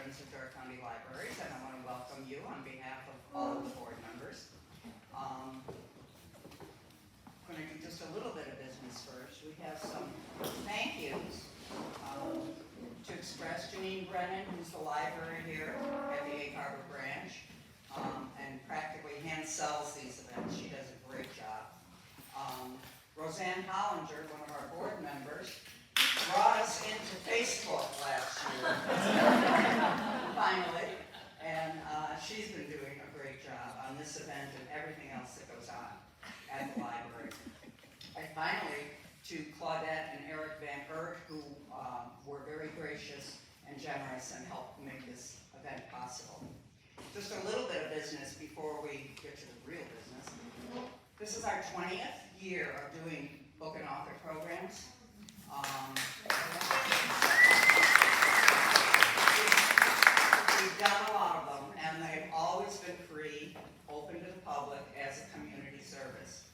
Friends of Door County Libraries, and I want to welcome you on behalf of all of the board members. I'm going to do just a little bit of business first. We have some thank yous to express. Janine Brennan, who's the library here at the Egg Harbor branch, and practically hand sells these events. She does a great job. Roseanne Hollinger, one of our board members, brought us into Facebook last year, finally, and she's been doing a great job on this event and everything else that goes on at the library. And finally, to Claudette and Eric Van Ert, who were very gracious and generous and helped make this event possible. Just a little bit of business before we get to the real business. This is our 20th year of doing book and author programs. We've done a lot of them, and they've always been free, open to the public as a community service.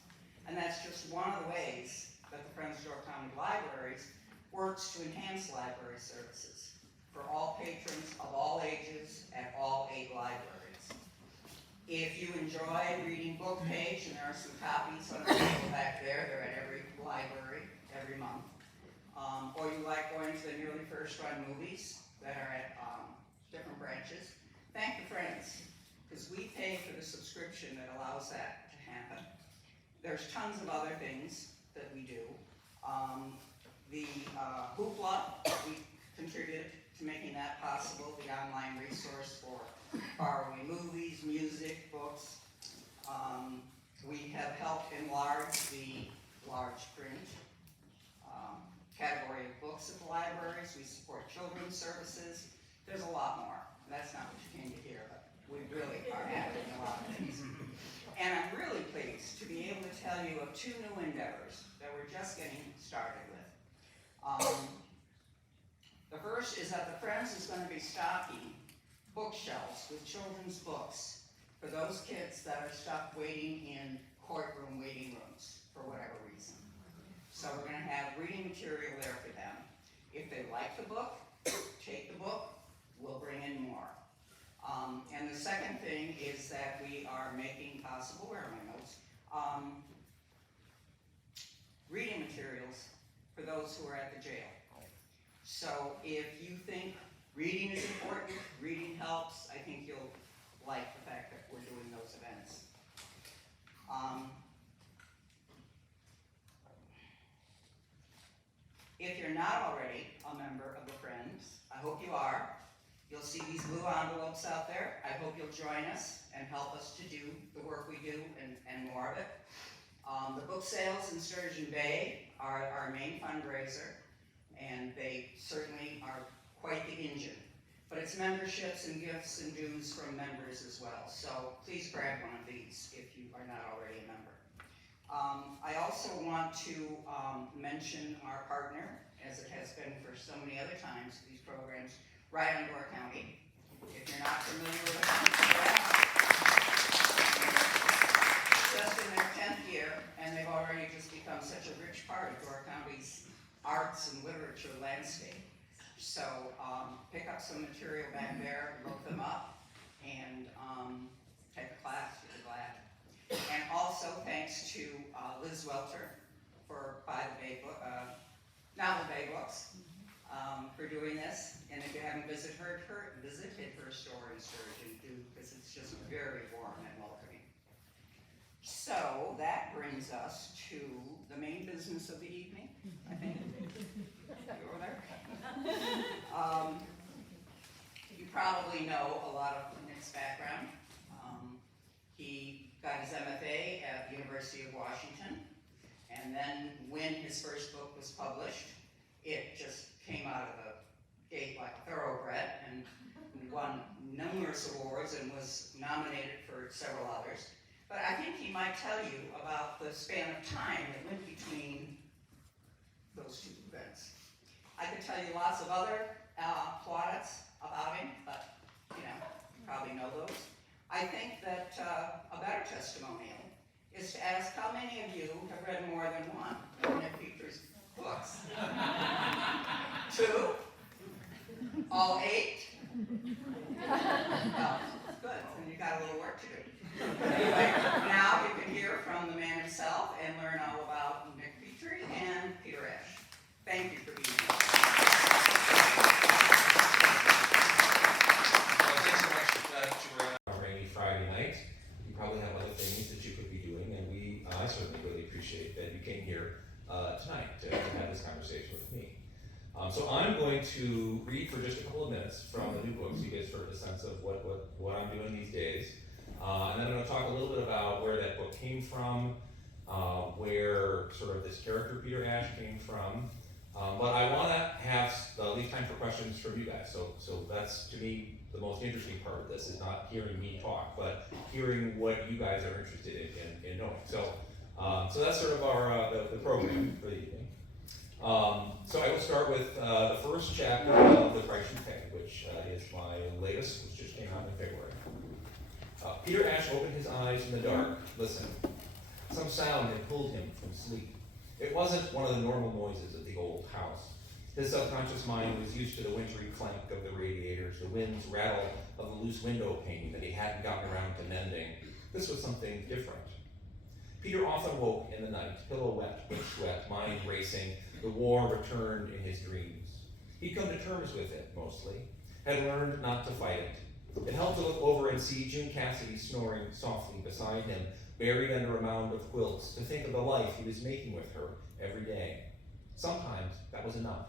And that's just one of the ways that the Friends of Door County Libraries works to enhance library services for all patrons of all ages at all 8 libraries. If you enjoy reading Book Page, and there are some copies on the table back there, they're at every library every month, or you like going to the newly first run movies that are at different branches, thank the Friends, because we pay for the subscription that allows that to happen. There's tons of other things that we do. The Hoopla, we contributed to making that possible, the online resource for borrowing movies, music, books. We have helped enlarge the large print category of books at the libraries. We support children's services. There's a lot more. That's not what you came to hear, but we really are adding a lot of things. And I'm really pleased to be able to tell you of 2 new endeavors that we're just getting started with. The first is that the Friends is going to be stocking bookshelves with children's books for those kids that are stuck waiting in courtroom waiting rooms for whatever reason. So we're going to have reading material there for them. If they like the book, take the book, we'll bring in more. And the second thing is that we are making possible, where are my notes, reading materials for those who are at the jail. So if you think reading is important, reading helps, I think you'll like the fact that we're doing those events. If you're not already a member of the Friends, I hope you are. You'll see these blue envelopes out there. I hope you'll join us and help us to do the work we do and more of it. The book sales in Sturgeon Bay are our main fundraiser, and they certainly are quite the engine. But it's memberships and gifts and dues from members as well. So please grab one of these if you are not already a member. I also want to mention our partner, as it has been for so many other times, these programs, Right on Door County. If you're not familiar with it, just in their 10th year, and they've already just become such a rich part of Door County's arts and literature landscape. So pick up some material back there, look them up, and take a class, you'll be glad. And also thanks to Liz Welter for Novel Bay Books for doing this. And if you haven't visited her store in Sturgeon, do, because it's just very warm and welcoming. So that brings us to the main business of the evening, I think. You over there? You probably know a lot of Nick's background. He got his MFA at the University of Washington, and then when his first book was published, it just came out of the gate like a thoroughbred and won numerous awards and was nominated for several others. But I think he might tell you about the span of time that went between those 2 events. I could tell you lots of other plaudits about him, but you probably know those. I think that a better testimonial is to ask how many of you have read more than one of Nick Petrie's books. 2? All 8? Well, good, and you got a little work to do. Anyway, now you can hear from the man himself and learn all about Nick Petrie and Peter Ash. Thank you for being here. Thanks so much, Joanna. On a rainy Friday night, you probably have other things that you could be doing, and I certainly really appreciate that you came here tonight to have this conversation with me. So I'm going to read for just a couple of minutes from the new book, so you get sort of a sense of what I'm doing these days. And then I'm going to talk a little bit about where that book came from, where sort of this character Peter Ash came from. But I want to have leave time for questions from you guys. So that's, to me, the most interesting part of this is not hearing me talk, but hearing what you guys are interested in knowing. So that's sort of our the program for the evening. So I will start with the first chapter of The Price You Pay, which is my latest, which just came out in February. Peter Ash opened his eyes in the dark, listened. Some sound had pulled him from sleep. It wasn't one of the normal noises of the old house. His subconscious mind was used to the wintry clank of the radiators, the wind's rattle of the loose window pane that he hadn't gotten around to mending. This was something different. Peter often woke in the night, pillow wet with sweat, mind racing. The war returned in his dreams. He'd come to terms with it, mostly, had learned not to fight it. It helped to look over and see June Cassidy snoring softly beside him, buried under a mound of quilts, to think of the life he was making with her every day. Sometimes that was enough.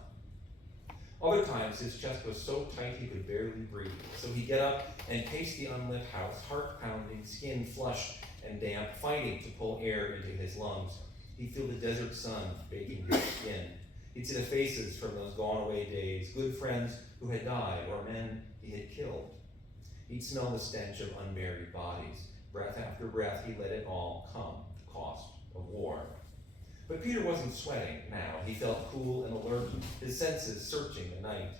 Other times his chest was so tight he could barely breathe, so he'd get up and pace the unlit house, heart pounding, skin flushed and damp, fighting to pull air into his lungs. He'd feel the desert sun baking his skin. He'd see the faces from those gone-away days, good friends who had died or men he had killed. He'd smell the stench of unburied bodies. Breath after breath, he let it all come, cost of war. But Peter wasn't sweating now. He felt cool and alert, his senses searching the night.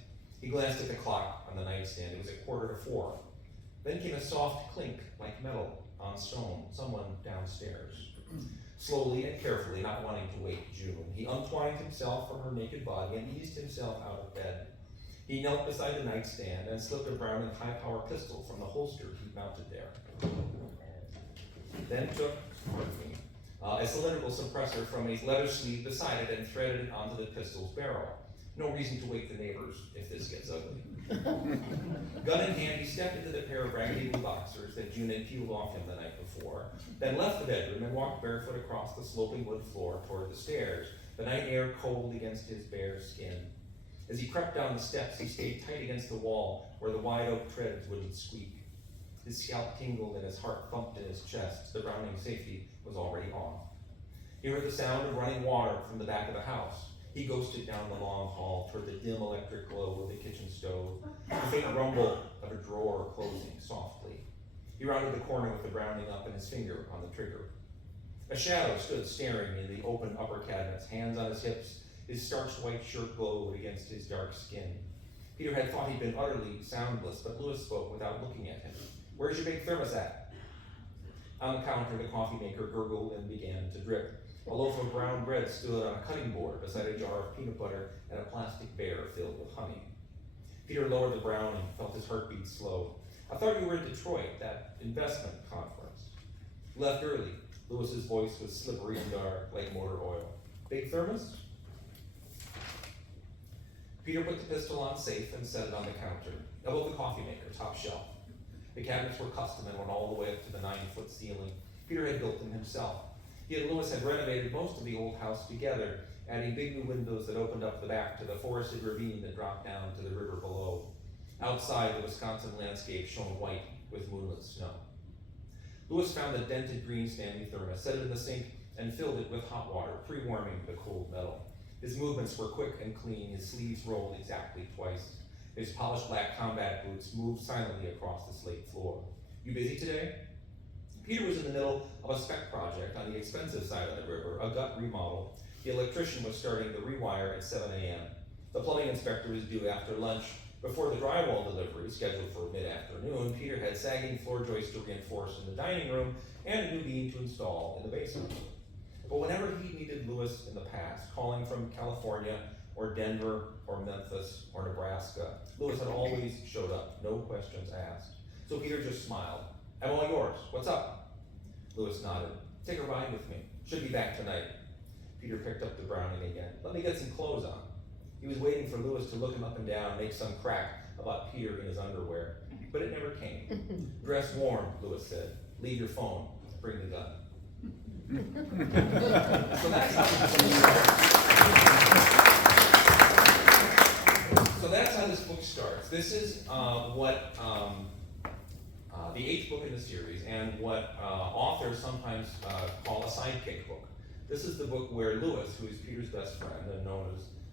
He glanced at the clock on the nightstand. It was 3:45. Then came a soft clink like metal on stone, someone downstairs. Slowly and carefully, not wanting to wake June, he untwined himself from her naked body and eased himself out of bed. He knelt beside the nightstand and slipped a Browning high-power pistol from the holster he'd mounted there. Then took a cylindrical suppressor from a leather sleeve beside it and threaded it onto the pistol's barrel. No reason to wake the neighbors if this gets ugly. Gun in hand, he stepped into the pair of raggedy blue boxers that June had peeled off him the night before, then left the bedroom and walked barefoot across the sloping wood floor toward the stairs, the night air cold against his bare skin. As he crept down the steps, he stayed tight against the wall where the wide oak treads wouldn't squeak. His scalp tingled and his heart thumped in his chest. The Browning safety was already off. He heard the sound of running water from the back of the house. He ghosted down the long hall toward the dim electric glow of the kitchen stove, the faint rumble of a drawer closing softly. He rounded the corner with the Browning up and his finger on the trigger. A shadow stood staring in the open upper cabinets, hands on his hips. His starched white shirt glowed against his dark skin. Peter had thought he'd been utterly soundless, but Lewis spoke without looking at him. "Where's your big thermos at?" On the counter, the coffee maker gurgled and began to drip. A loaf of brown bread stood on a cutting board beside a jar of peanut butter and a plastic bear filled with honey. Peter lowered the Browning, felt his heartbeat slow. "I thought you were in Detroit, that investment conference." "You left early." Lewis's voice was slippery and dark, like motor oil. "Big thermos?" Peter put the pistol on safe and set it on the counter, above the coffee maker, top shelf. The cabinets were custom and went all the way up to the 9-foot ceiling. Peter had built them himself. He and Lewis had renovated most of the old house together, adding big new windows that opened up the back to the forested ravine that dropped down to the river below. Outside, the Wisconsin landscape shone white with moonlit snow. Lewis found the dented green Stanley thermos, set it in the sink, and filled it with hot water, pre-warming the cold metal. His movements were quick and clean, his sleeves rolled exactly twice. His polished black combat boots moved silently across the slate floor. "You busy today?" Peter was in the middle of a spec project on the expensive side of the river, a gut remodel. The electrician was starting the rewire at 7 a.m. The plumbing inspector was due after lunch. Before the drywall delivery, scheduled for mid-afternoon, Peter had sagging floor joists to reinforce in the dining room and a new beam to install in the basement. But whenever he needed Lewis in the past, calling from California or Denver, or Memphis, or Nebraska, Lewis had always showed up, no questions asked. So Peter just smiled. I'm all yours, what's up? Lewis nodded. Take a ride with me, should be back tonight. Peter picked up the Browning again. Let me get some clothes on. He was waiting for Lewis to look him up and down, make some crack about Peter in his underwear, but it never came. Dress warm, Lewis said. Leave your phone, bring the gun. So that's how this book starts. This is what the 8th book in the series, and what authors sometimes call a sidekick book. This is the book where Lewis, who is Peter's best friend and known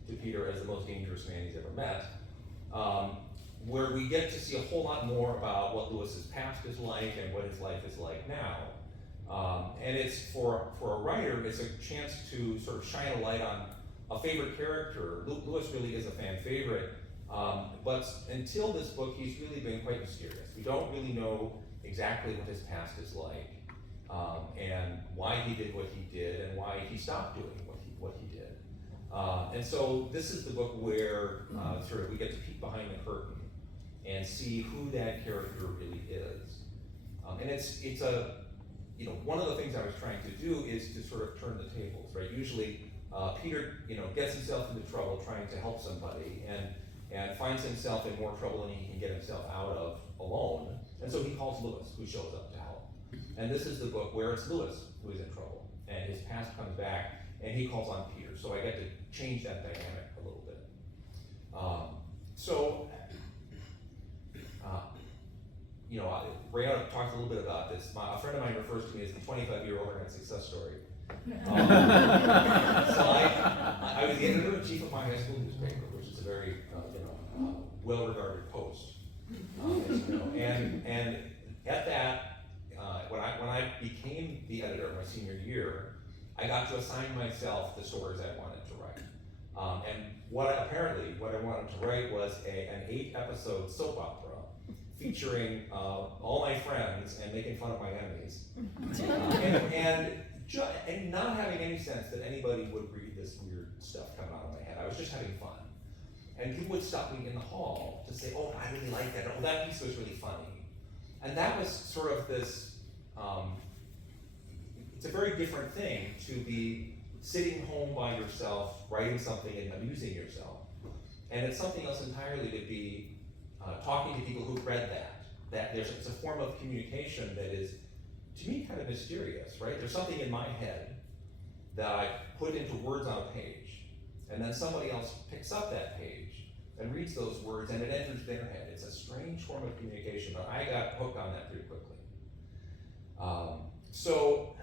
to Peter as the most dangerous man he's ever met, where we get to see a whole lot more about what Lewis's past is like and what his life is like now. And it's for a writer, it's a chance to sort of shine a light on a favorite character. Lewis really is a fan favorite, but until this book, he's really been quite mysterious. We don't really know exactly what his past is like, and why he did what he did, and why he stopped doing what he did. And so this is the book where sort of we get to peek behind the curtain and see who that character really is. And it's a, one of the things I was trying to do is to sort of turn the tables, right? Usually Peter, gets himself into trouble trying to help somebody, and finds himself in more trouble than he can get himself out of alone. And so he calls Lewis, who shows up to help. And this is the book where it's Lewis who is in trouble, and his past comes back, and he calls on Peter. So I get to change that dynamic a little bit. Ray talked a little bit about this. A friend of mine refers to me as the 25-year overnight success story. So I was the editor-in-chief of my high school newspaper, which is a very well-regarded post. And at that, when I became the editor my senior year, I got to assign myself the stories I wanted to write. And what I wanted to write was an 8-episode soap opera featuring all my friends and making fun of my enemies, and not having any sense that anybody would read this weird stuff coming out of my head. I was just having fun. And people would stop me in the hall to say, oh, I really like that, or, oh, that piece was really funny. And that was sort of this, it's a very different thing to be sitting home by yourself, writing something and amusing yourself. And it's something else entirely to be talking to people who've read that it's a form of communication that is, to me, kind of mysterious, right? There's something in my head that I put into words on a page, and then somebody else picks up that page and reads those words, and it enters their head. It's a strange form of communication, but I got hooked on that pretty quickly. So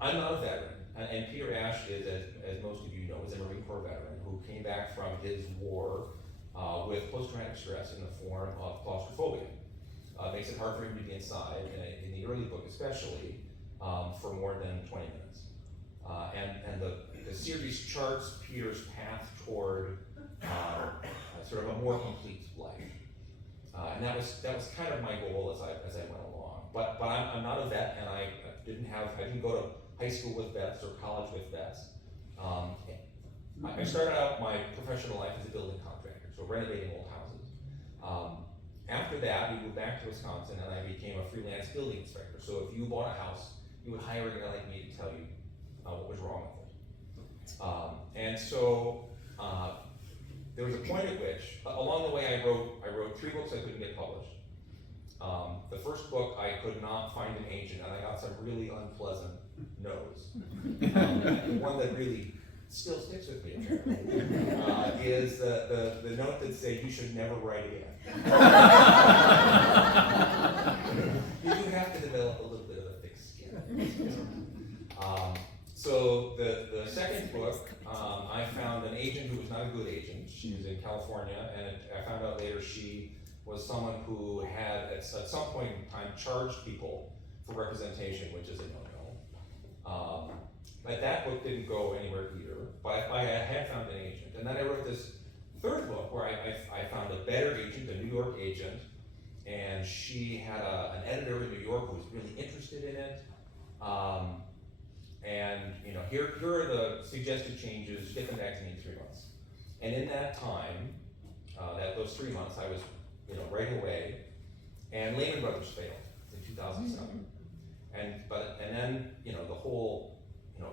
I'm not a veteran, and Peter Ash is, as most of you know, is a Marine Corps veteran who came back from his war with post-traumatic stress in the form of claustrophobia. Makes it hard for him to be inside, in the early book especially, for more than 20 minutes. And the series charts Peter's path toward sort of a more complete life. And that was kind of my goal as I went along. But I'm not a vet, and I didn't go to high school with vets or college with vets. I started out my professional life as a building contractor, so renovating old houses. After that, we moved back to Wisconsin, and I became a freelance building inspector. So if you bought a house, you would hire a guy like me to tell you what was wrong with it. And so there was a point at which, along the way, I wrote 3 books I couldn't get published. The first book, I could not find an agent, and I got some really unpleasant no's. One that really still sticks with me, apparently, is the note that said, you should never write again. You do have to develop a little bit of a thick skin. So the second book, I found an agent who was not a good agent. She was in California, and I found out later she was someone who had, at some point in time, charged people for representation, which is a no-no. But that book didn't go anywhere either, but I had found an agent. And then I wrote this third book where I found a better agent, a New York agent, and she had an editor in New York who was really interested in it. And here are the suggested changes, get them back to me in 3 months. And in that time, those 3 months, I was, writing away, and Lehman Brothers failed in 2007. And then, the whole,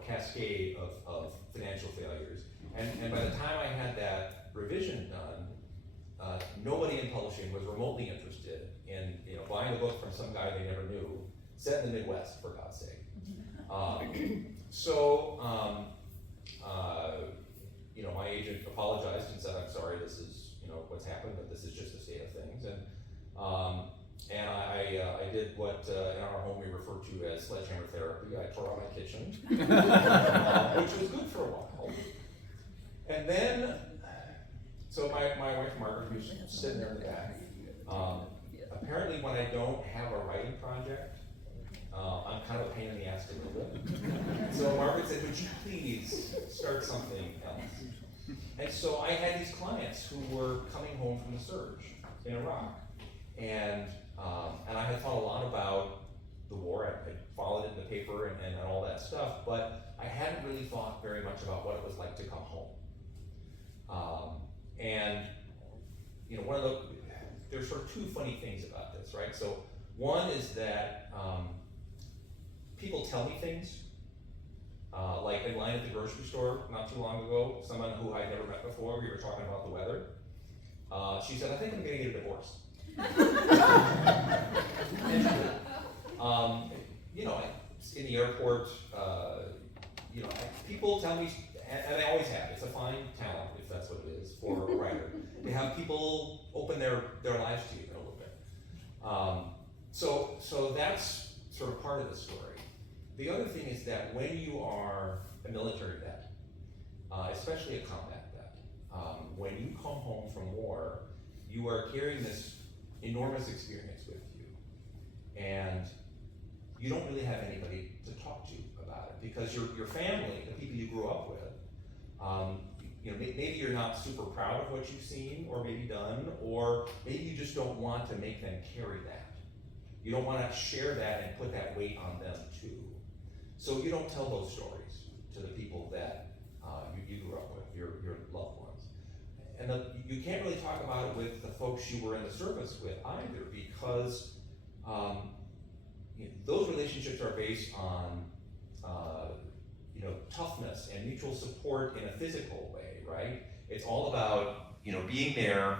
cascade of financial failures. And by the time I had that revision done, nobody in publishing was remotely interested in, buying a book from some guy they never knew, set in the Midwest, for God's sake. My agent apologized and said, I'm sorry, this is, what's happened, but this is just the state of things. And I did what in our home we refer to as sledgehammer therapy. I tore out my kitchen, which was good for a while. And then, so my wife Margaret, who's sitting there in the back, apparently when I don't have a writing project, I'm kind of a pain in the ass to live with. So Margaret said, would you please start something else? And so I had these clients who were coming home from the surge in Iraq. And I had thought a lot about the war. I had followed it in the paper and all that stuff, but I hadn't really thought very much about what it was like to come home. There's sort of two funny things about this, right? So one is that people tell me things, like in line at the grocery store not too long ago, someone who I'd never met before, we were talking about the weather. She said, I think I'm gonna get a divorce. In the airport, people tell me, and they always have, it's a fine talent, if that's what it is, for a writer. They have people open their lives to you a little bit. So that's sort of part of the story. The other thing is that when you are a military vet, especially a combat vet, when you come home from war, you are carrying this enormous experience with you, and you don't really have anybody to talk to about it because your family, the people you grew up with, maybe you're not super proud of what you've seen or maybe done, or maybe you just don't want to make them carry that. You don't want to share that and put that weight on them too. So you don't tell those stories to the people that you grew up with, your loved ones. And you can't really talk about it with the folks you were in the service with either, because those relationships are based on toughness and mutual support in a physical way, right? It's all about being there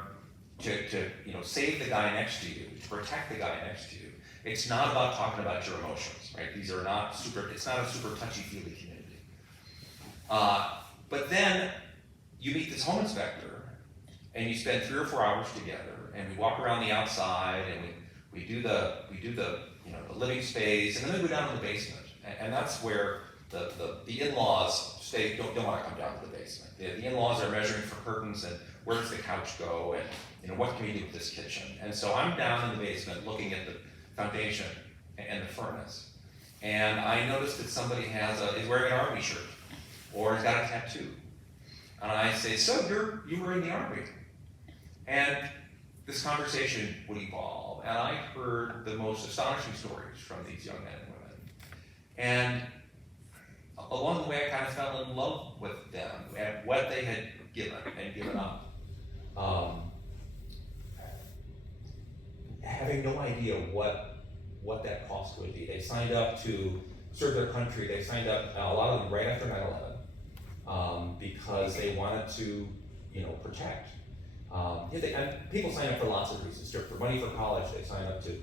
to save the guy next to you, to protect the guy next to you. It's not about talking about your emotions, right? It's not a super touchy-feely community. But then you meet this home inspector, and you spend 3 or 4 hours together, and we walk around the outside, and we do the the living space, and then we go down to the basement, and that's where the in-laws don't want to come down to the basement. The in-laws are measuring for curtains and where does the couch go, and what can we do with this kitchen? And so I'm down in the basement looking at the foundation and the furnace, and I noticed that somebody is wearing an army shirt or has got a tattoo, and I say, "So you were in the army?" And this conversation would evolve, and I heard the most astonishing stories from these young men and women. And along the way, I kind of fell in love with them and what they had given up. Having no idea what that cost would be. They signed up to serve their country. They signed up, a lot of them right after 9/11, because they wanted to, protect. And people sign up for lots of reasons. For money for college, they sign up to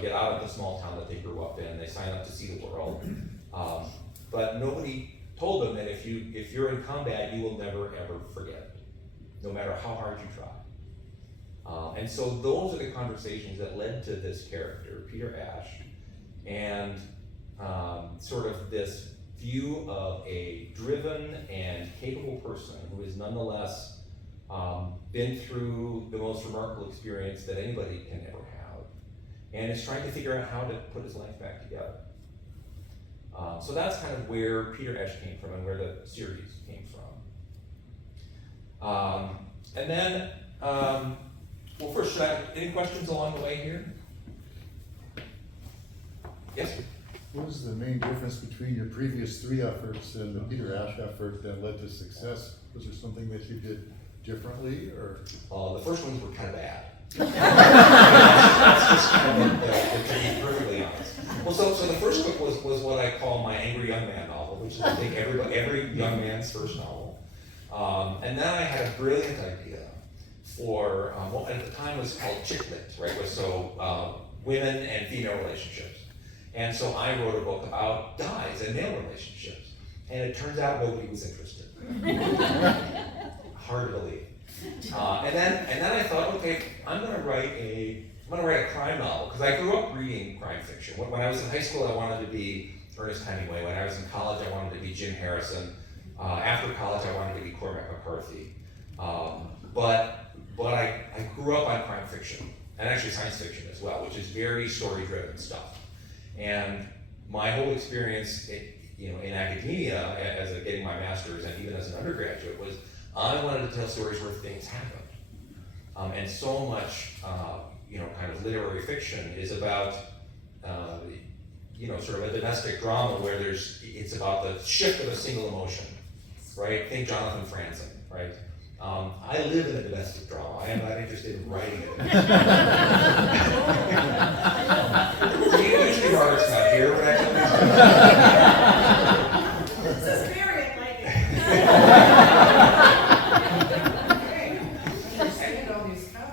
get out of the small town that they grew up in. They sign up to see the world. But nobody told them that if you're in combat, you will never ever forget, no matter how hard you try. And so those are the conversations that led to this character, Peter Ash, and sort of this view of a driven and capable person who is nonetheless been through the most remarkable experience that anybody can ever have, and is trying to figure out how to put his life back together. So that's kind of where Peter Ash came from and where the series came from. And then, well, first, any questions along the way here? Yes? What was the main difference between your previous 3 efforts and the Peter Ash effort that led to success? Was there something that you did differently, or? The first ones were kind of bad. That's just kind of, to be perfectly honest. Well, so the first book was what I call my Angry Young Man novel, which is I think every young man's first novel. And then I had a brilliant idea for what at the time was called chick lit, right? So women and female relationships. And so I wrote a book about guys and male relationships. And it turns out nobody was interested. Hard to believe. And then I thought, okay, I'm gonna write a crime novel, because I grew up reading crime fiction. When I was in high school, I wanted to be Ernest Hemingway. When I was in college, I wanted to be Jim Harrison. After college, I wanted to be Cormac McCarthy. But I grew up on crime fiction, and actually science fiction as well, which is very story-driven stuff. And my whole experience, in academia, getting my master's and even as an undergraduate, was I wanted to tell stories where things happened. And so much, kind of literary fiction is about, sort of a domestic drama where it's about the shift of a single emotion, right? Think Jonathan Franzen, right? I live in a domestic drama. I am not interested in writing it. Usually Robert's not here, but I tell you. This is very enlightening.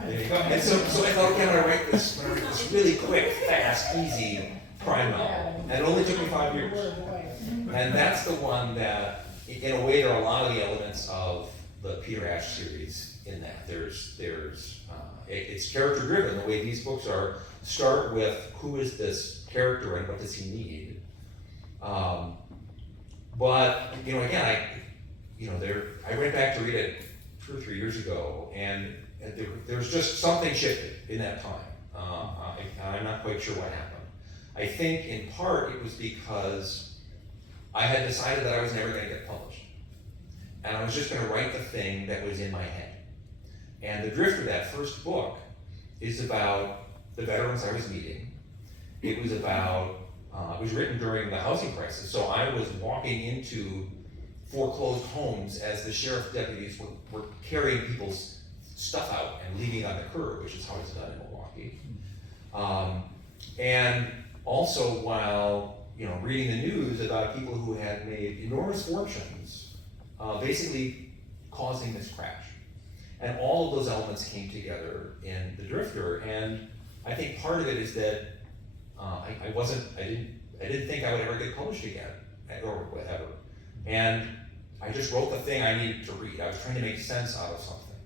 There you go. And so I thought, okay, I'm gonna write this really quick, fast, easy crime novel. And it only took me 5 years. And that's the one that, in a way, there are a lot of the elements of the Peter Ash series in that. It's character driven. The way these books start with who is this character and what does he need. But again, I went back to read it 2 or 3 years ago, and there's just something shifted in that time. I'm not quite sure what happened. I think in part it was because I had decided that I was never going to get published. And I was just going to write the thing that was in my head. And the drift of that first book is about the veterans I was meeting. It was written during the housing crisis. So I was walking into foreclosed homes as the sheriff deputies were carrying people's stuff out and leaving on the curb, which is how it's done in Milwaukee. And also while reading the news about people who had made enormous fortunes, basically causing this crash. And all of those elements came together in The Drifter, and I think part of it is that I didn't think I would ever get published again, or whatever. And I just wrote the thing I needed to read. I was trying to make sense out of something.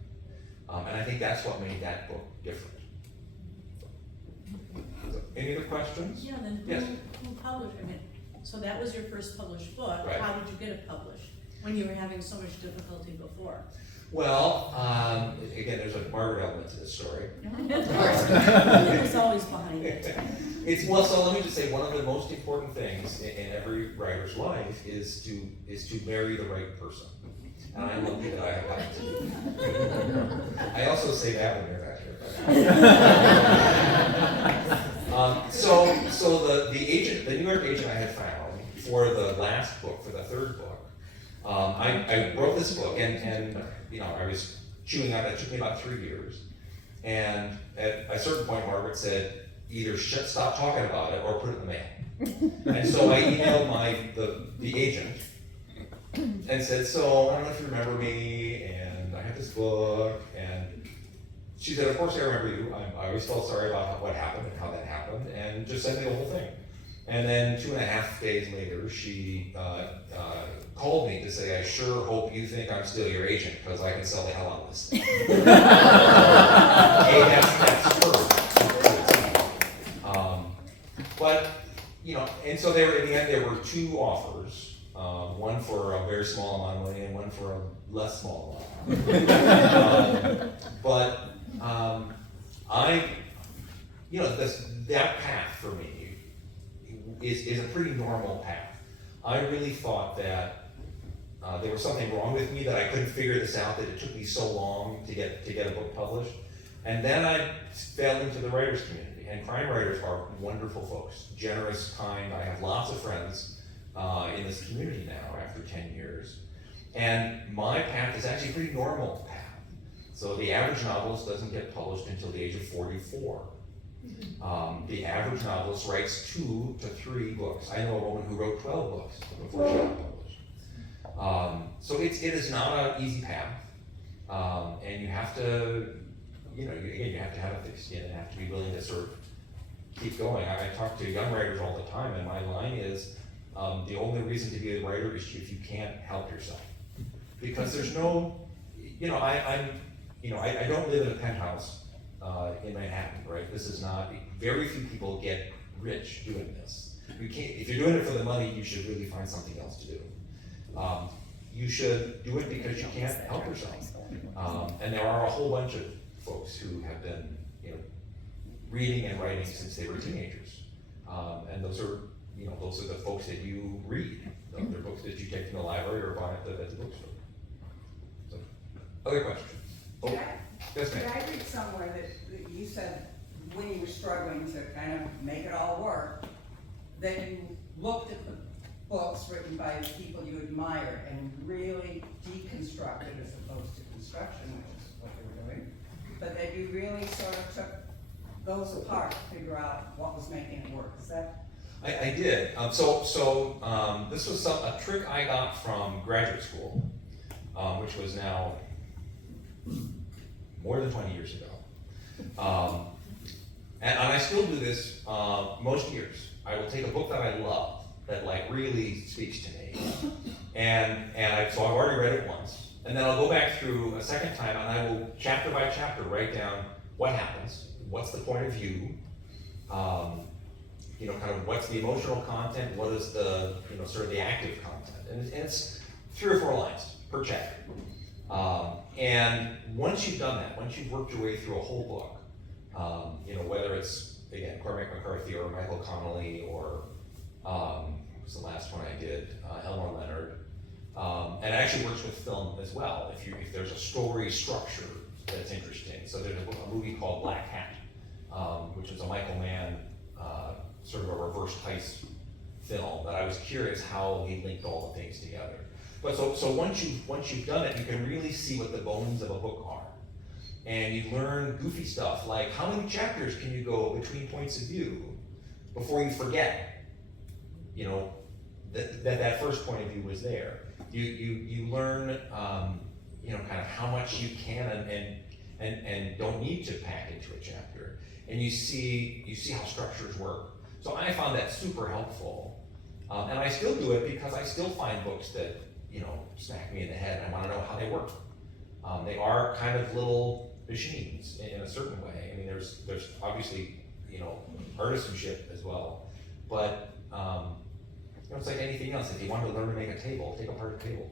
And I think that's what made that book different. So, any other questions? Yeah, then Yes. who published? So that was your first published book. Right. How did you get it published when you were having so much difficulty before? Well, again, there's a Margaret element to this story. It's always behind it. So let me just say, one of the most important things in every writer's life is to marry the right person. And I'm lucky that I have gotten to do. I also say that when you're not here. So the New York agent I had found for the last book, for the third book, I wrote this book, and I was chewing on it. It took me about 3 years. And at a certain point, Margaret said, either stop talking about it or put it in the mail. And so I emailed the agent and said, so I don't know if you remember me, and I have this book. And she said, of course I remember you. I always felt sorry about what happened and how that happened, and just send me the whole thing. And then 2.5 days later, she called me to say, I sure hope you think I'm still your agent, because I can sell the hell out of this thing. That's her. But, and so in the end, there were 2 offers, one for a very small amount of money and one for a less small amount. That path for me is a pretty normal path. I really thought that there was something wrong with me, that I couldn't figure this out, that it took me so long to get a book published. And then I fell into the writers community. and crime writers are wonderful folks, generous, kind. I have lots of friends in this community now after 10 years. And my path is actually a pretty normal path. So the average novelist doesn't get published until the age of 44. The average novelist writes 2 to 3 books. I know a woman who wrote 12 books before she got published. So it is not an easy path. And you have to, you have to have a thick skin and have to be willing to sort of keep going. I talk to young writers all the time, and my line is, the only reason to be a writer is if you can't help yourself. Because there's no, I don't live in a penthouse in Manhattan, right? This is not, very few people get rich doing this. You can't, if you're doing it for the money, you should really find something else to do. You should do it because you can't help yourself. And there are a whole bunch of folks who have been, reading and writing since they were teenagers. And those are the folks that you read. They're books that you take from the library or buy at the bookstore. So, other questions? Oh, yes, ma'am. Did I read somewhere that you said when you were struggling to kind of make it all work, that you looked at the books written by the people you admire and really deconstructed as opposed to construction, which is what they were doing, but that you really sort of took those apart to figure out what was making it work? Is that? I did. This was a trick I got from graduate school, which was now more than 20 years ago. And I still do this most years. I will take a book that I love, that like really speaks to me, so I've already read it once, and then I'll go back through a second time, and I will chapter by chapter write down what happens, what's the point of view, kind of what's the emotional content, what is the, sort of the active content. And it's 3 or 4 lines per chapter. And once you've done that, once you've worked your way through a whole book, whether it's, again, Cormac McCarthy or Michael Connolly or, what was the last one I did, Elmore Leonard, and it actually works with film as well, if there's a story structure that's interesting. So there's a movie called Black Hat, which is a Michael Mann, sort of a reverse heist film that I was curious how he linked all the things together. But so once you've done it, you can really see what the bones of a book are. And you learn goofy stuff like how many chapters can you go between points of view before you forget, that first point of view was there. You learn, kind of how much you can and don't need to pack into a chapter. And you see how structures work. So I found that super helpful. And I still do it because I still find books that, smack me in the head and I want to know how they work. They are kind of little machines in a certain way. I mean, there's obviously, artisanship as well. But, it's like anything else. If you want to learn to make a table, take apart a table.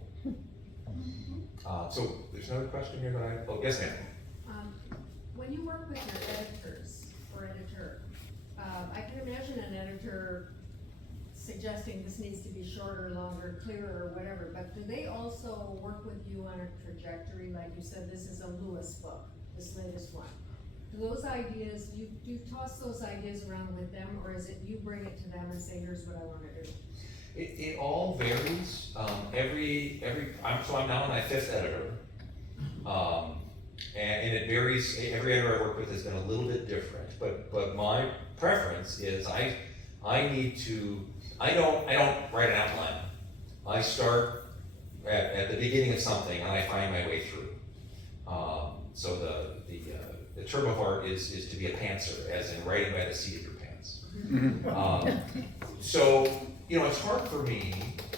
So there's another question here that yes, ma'am. When you work with your editors or editor, I can imagine an editor suggesting this needs to be shorter, longer, clearer, or whatever, but do they also work with you on a trajectory? Like you said, this is a Lewis book, this latest one. Do those ideas, do you toss those ideas around with them, or is it you bring it to them and say, here's what I want to do? It all varies. I'm now my 5th editor. And it varies. Every editor I work with has been a little bit different, but my preference is I don't write an outline. I start at the beginning of something and I find my way through. So the term of art is to be a pantser, as in writing by the seat of your pants. So it's hard for me,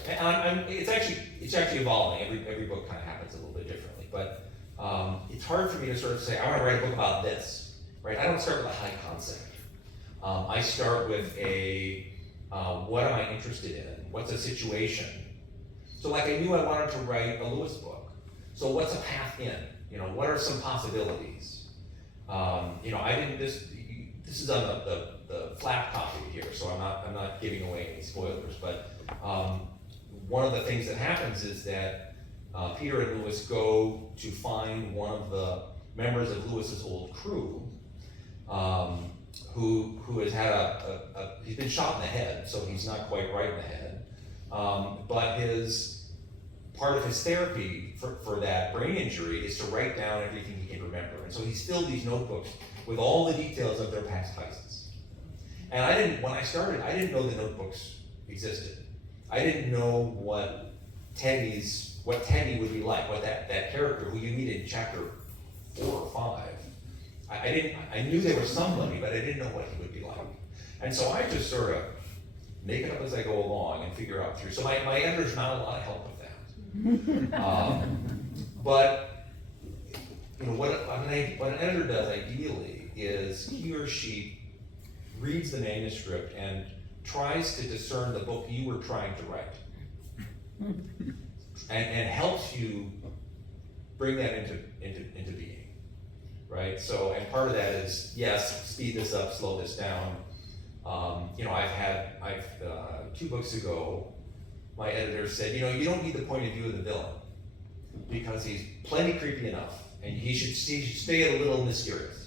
and it's actually evolving. Every book kind of happens a little bit differently, but it's hard for me to sort of say, I want to write a book about this, right? I don't start with a high concept. I start with what am I interested in? What's a situation? So like I knew I wanted to write a Lewis book. So what's a path in? What are some possibilities? I didn't, this is on the flap copy here, so I'm not giving away any spoilers, but one of the things that happens is that Peter and Lewis go to find one of the members of Lewis's old crew, who has had he's been shot in the head, so he's not quite right in the head. But part of his therapy for that brain injury is to write down everything he can remember. And so he's filled these notebooks with all the details of their past heists. And when I started, I didn't know the notebooks existed. I didn't know what Teddy would be like, what that character who you meet in chapter 4 or 5. I knew there was somebody, but I didn't know what he would be like. And so I just sort of make it up as I go along and figure out through. So my editor's not a lot of help with that. But you know what an editor does ideally is he or she reads the manuscript and tries to discern the book you were trying to write, and helps you bring that into being, right? So, and part of that is, yes, speed this up, slow this down. You know, I've 2 books ago, my editor said, you know, you don't need the point of view of the villain because he's plenty creepy enough, and he should stay a little mysterious.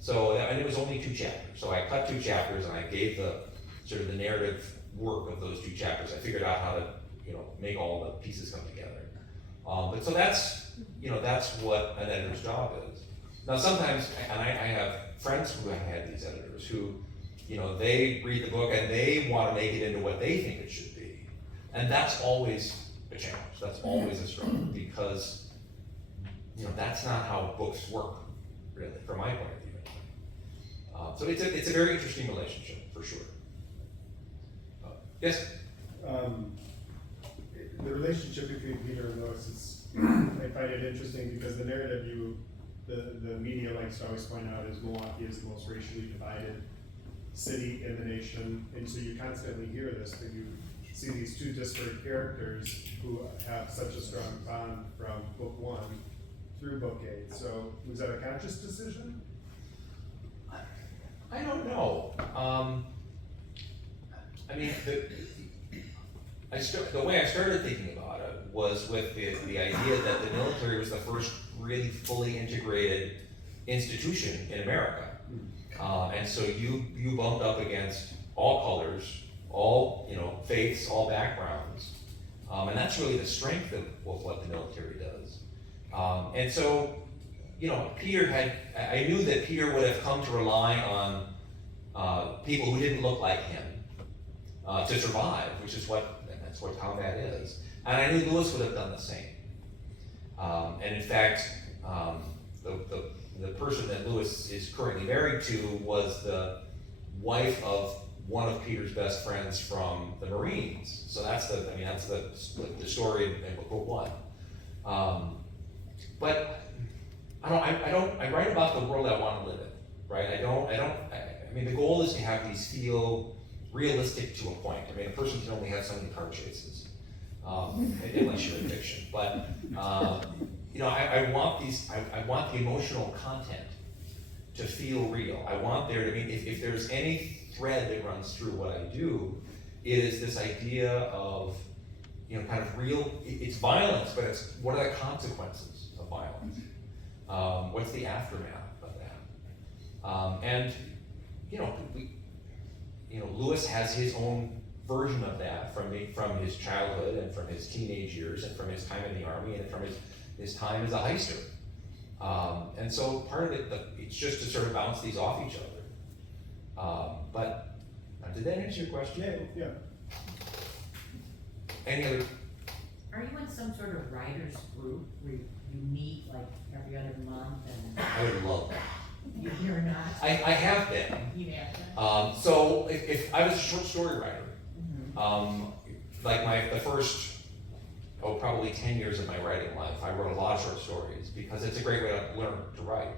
So, and it was only 2 chapters. So I cut 2 chapters, and I gave the sort of the narrative work of those 2 chapters. I figured out how to, you know, make all the pieces come together. But so that's what an editor's job is. Now sometimes, and I have friends who have had these editors who, you know, they read the book and they want to make it into what they think it should be. And that's always a challenge. That's always a struggle because, you know, that's not how books work, really, from my point of view. So it's a very interesting relationship, for sure. Yes? The relationship between Peter and Lois is, I find it interesting because the narrative the media likes to always point out is Milwaukee is the most racially divided city in the nation, and so you constantly hear this, but you see these 2 disparate characters who have such a strong bond from book 1 through book 8. So was that a conscious decision? I don't know. I mean, the way I started thinking about it was with the idea that the military was the first really fully integrated institution in America. And so you bumped up against all colors, all, you know, faiths, all backgrounds. And that's really the strength of what the military does. And so, you know, I knew that Peter would have come to rely on people who didn't look like him to survive, that's what combat is. And I knew Lewis would have done the same. And in fact, the person that Lewis is currently married to was the wife of one of Peter's best friends from the Marines. So that's the story in book 1. But I write about the world I want to live in, right? I mean, the goal is to have these feel realistic to a point. I mean, a person can only have so many car chases, unless you're in fiction. But you know, I want the emotional content to feel real. I want there to be, if there's any thread that runs through what I do, it is this idea of, you know, kind of real. It's violence, but it's what are the consequences of violence? What's the aftermath of that? And you know, Lewis has his own version of that from his childhood and from his teenage years and from his time in the Army and from his time as a heister. And so part of it, it's just to sort of bounce these off each other. But did that answer your question? Yeah. Any other? Are you in some sort of writers group where you meet like every other month and? I would love that. You're not? I have been. You have been? So if I was a short story writer, like the first, probably 10 years of my writing life, I wrote a lot of short stories because it's a great way to learn to write.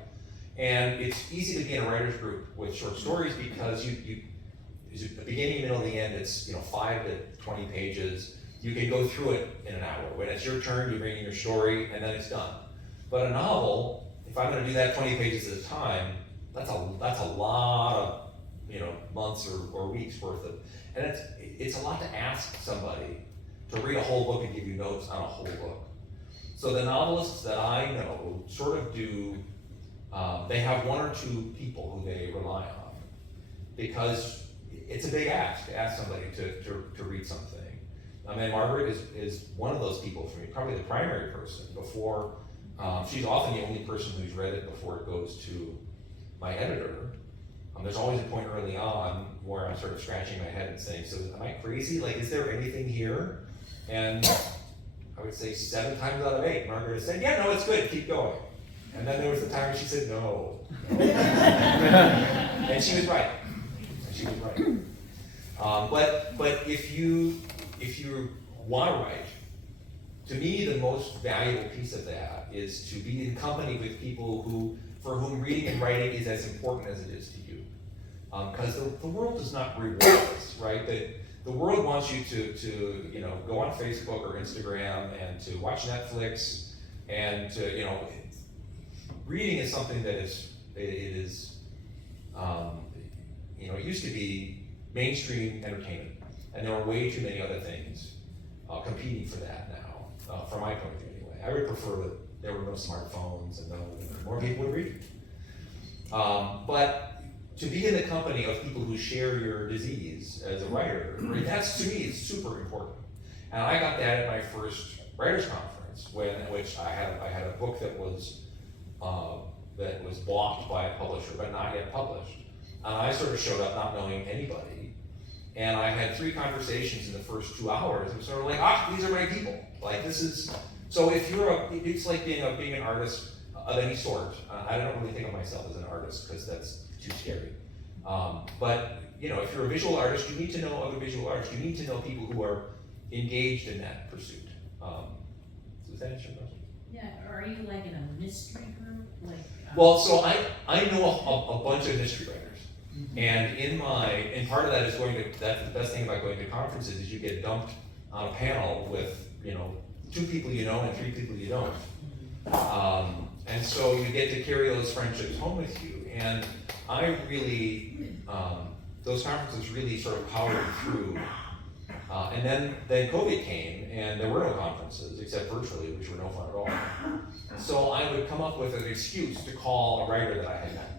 And it's easy to be in a writer's group with short stories because you the beginning, middle, and the end, it's 5 to 20 pages. You can go through it in an hour. When it's your turn, you bring in your story, and then it's done. But a novel, if I'm going to do that 20 pages at a time, that's a lot of months or weeks worth of, and it's a lot to ask somebody to read a whole book and give you notes on a whole book. So the novelists that I know sort of do, they have 1 or 2 people who they rely on. because it's a big ask to ask somebody to read something. And Margaret is one of those people for me, probably the primary person before, she's often the only person who's read it before it goes to my editor. There's always a point early on where I'm sort of scratching my head and saying, so am I crazy? Like, is there anything here? And I would say 7 times out of 8, Margaret has said, yeah, no, it's good, keep going. And then there was the time when she said, no. And she was right. But if you want to write, to me, the most valuable piece of that is to be in company with people for whom reading and writing is as important as it is to you. Because the world does not reward us, right? The world wants you to go on Facebook or Instagram and to watch Netflix and to, reading is something that it used to be mainstream entertainment, and there are way too many other things competing for that now, from my point of view anyway. I would prefer that there were no smartphones and more people would read. But to be in the company of people who share your disease as a writer, right, that's, to me, is super important. And I got that at my first writers' conference, which I had a book that was blocked by a publisher, but not yet published. And I sort of showed up not knowing anybody, and I had 3 conversations in the first 2 hours. I'm sort of like, these are my people. Like, this is, so if it's like being an artist of any sort. I don't really think of myself as an artist because that's too scary. But if you're a visual artist, you need to know other visual artists. You need to know people who are engaged in that pursuit. Does that answer your question? Yeah, or are you like in a mystery group? Well, so I know a bunch of mystery writers. And part of that is that's the best thing about going to conferences is you get dumped on a panel with, 2 people you know and 3 people you don't. And so you get to carry those friendships home with you. And I really, those conferences really sort of powered through. And then COVID came and there were no conferences except virtually, which were no fun at all. So I would come up with an excuse to call a writer that I had met.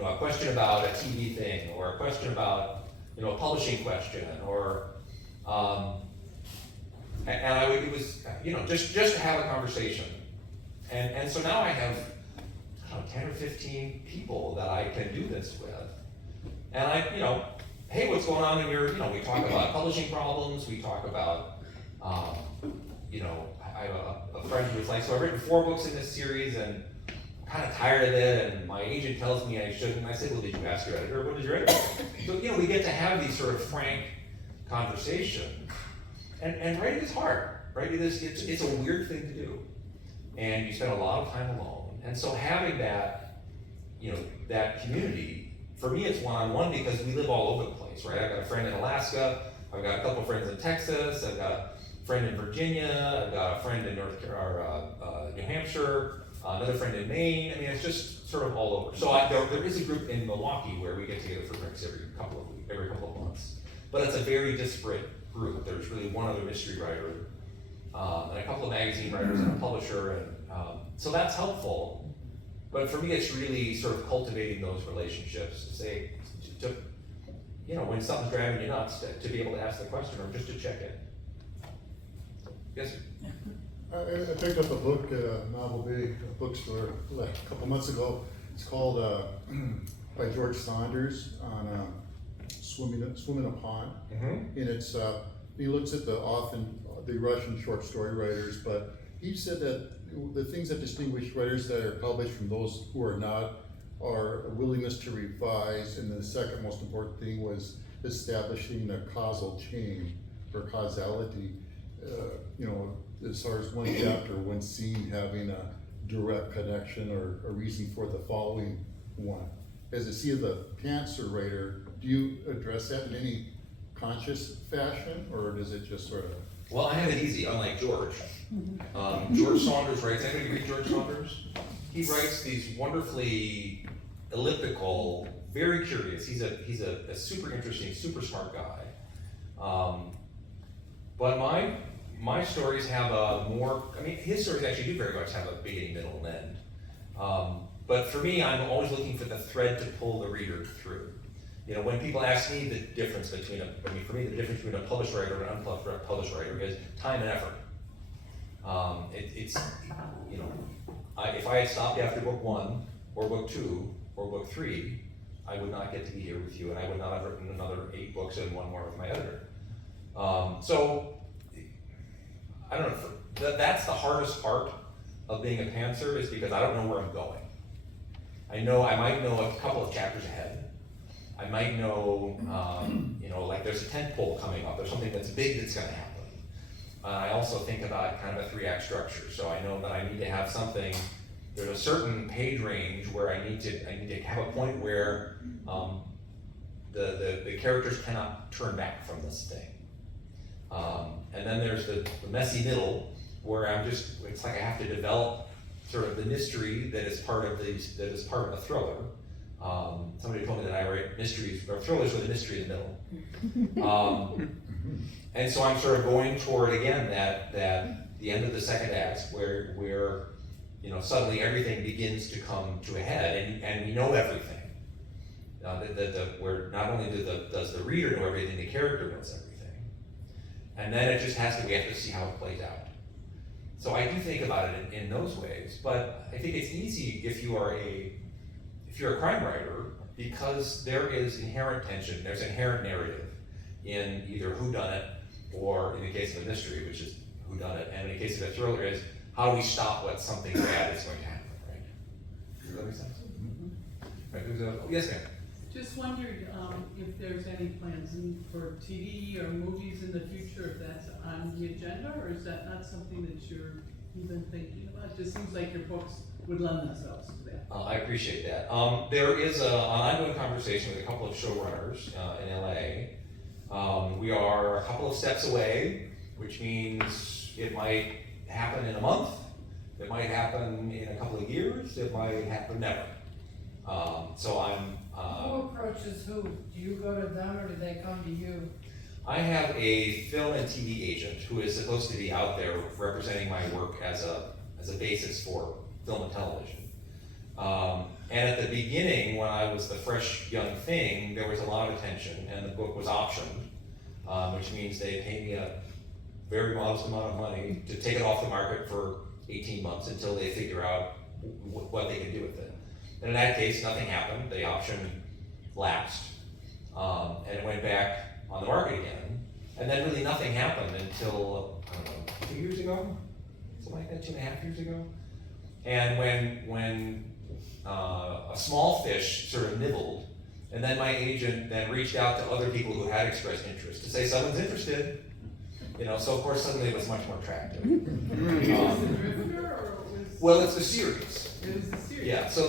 A question about a TV thing, or a question about, a publishing question, or, it was, just to have a conversation. And so now I have, 10 or 15 people that I can do this with. And hey, what's going on in your, we talk about publishing problems, we talk about, I have a friend who was like, so I've written 4 books in this series, and kind of tired of it, and my agent tells me I shouldn't. I say, well, did you ask your editor? What did your editor say? So, we get to have these sort of frank conversations. And writing is hard, right? It's a weird thing to do. And you spend a lot of time alone. And so having that, that community, for me it's one-on-one because we live all over the place, right? I've got a friend in Alaska, I've got a couple friends in Texas, I've got a friend in Virginia, I've got a friend in New Hampshire, another friend in Maine. I mean, it's just sort of all over. So there is a group in Milwaukee where we get together for drinks every couple of months. But it's a very disparate group. There's really one other mystery writer, and a couple of magazine writers and a publisher, and so that's helpful. But for me, it's really sort of cultivating those relationships to say, when something's driving you nuts, to be able to ask the question or just to check it. Yes, sir? I picked up a book at a Novel Bay bookstore like a couple months ago. It's called by George Saunders on swimming a pond, and it's he looks at the Russian short story writers, but he said that the things that distinguish writers that are published from those who are not are a willingness to revise, and the second most important thing was establishing a causal chain or causality. As far as one chapter, one scene having a direct connection or a reason for the following one. As a Sea of the Pantser writer, do you address that in any conscious fashion, or does it just sort of? Well, I have it easy, unlike George. George Saunders writes, anybody read George Saunders? He writes these wonderfully elliptical, very curious, he's a super interesting, super smart guy. But my stories have his stories actually do very much have a beginning, middle, and end. But for me, I'm always looking for the thread to pull the reader through. You know, when people ask me the difference between for me, the difference between a published writer and an unpublished writer is time and effort. It's, you know, if I had stopped after book 1, or book 2, or book 3, I would not get to be here with you, and I would not have written another 8 books and 1 more with my editor. So, I don't know, that's the hardest part of being a pantser, is because I don't know where I'm going. I might know a couple of chapters ahead. I might know, you know, like there's a tent pole coming up, there's something that's big that's gonna happen. I also think about kind of a 3-act structure, so I know that I need to have something, there's a certain page range where I need to have a point where the characters cannot turn back from this thing. And then there's the messy middle, where it's like I have to develop sort of the mystery that is part of a thriller. Somebody told me that I write mysteries, or thrillers with a mystery in the middle. And so I'm sort of going toward, again, that the end of the second act, where you know, suddenly everything begins to come to a head, and we know everything. Where not only does the reader know everything, the character knows everything. And then it just we have to see how it plays out. So I do think about it in those ways, but I think it's easy if you're a crime writer, because there is inherent tension, there's inherent narrative in either whodunit, or in the case of a mystery, which is whodunit, and in the case of a thriller is how do we stop what something bad is going to happen, right? Does that make sense? Right, yes, ma'am. Just wondered if there's any plans for TV or movies in the future, if that's on the agenda, or is that not something that you're even thinking about? It just seems like your books would lend themselves to that. I appreciate that. There is an ongoing conversation with a couple of showrunners in LA. We are a couple of steps away, which means it might happen in a month, it might happen in a couple of years, it might happen never. So I'm. Who approaches who? Do you go to them, or do they come to you? I have a film and TV agent who is supposed to be out there representing my work as a basis for film and television. And at the beginning, when I was the fresh young thing, there was a lot of attention, and the book was optioned, which means they paid me a very modest amount of money to take it off the market for 18 months until they figure out what they can do with it. And in that case, nothing happened. The option lapsed, and it went back on the market again. And then really nothing happened until, I don't know, 2 years ago? Something like that, 2.5 years ago? And when a small fish sort of nibbled, and then my agent then reached out to other people who had expressed interest to say someone's interested. You know, so of course suddenly it was much more attractive. Well, it's a series. It is a series. Yeah, so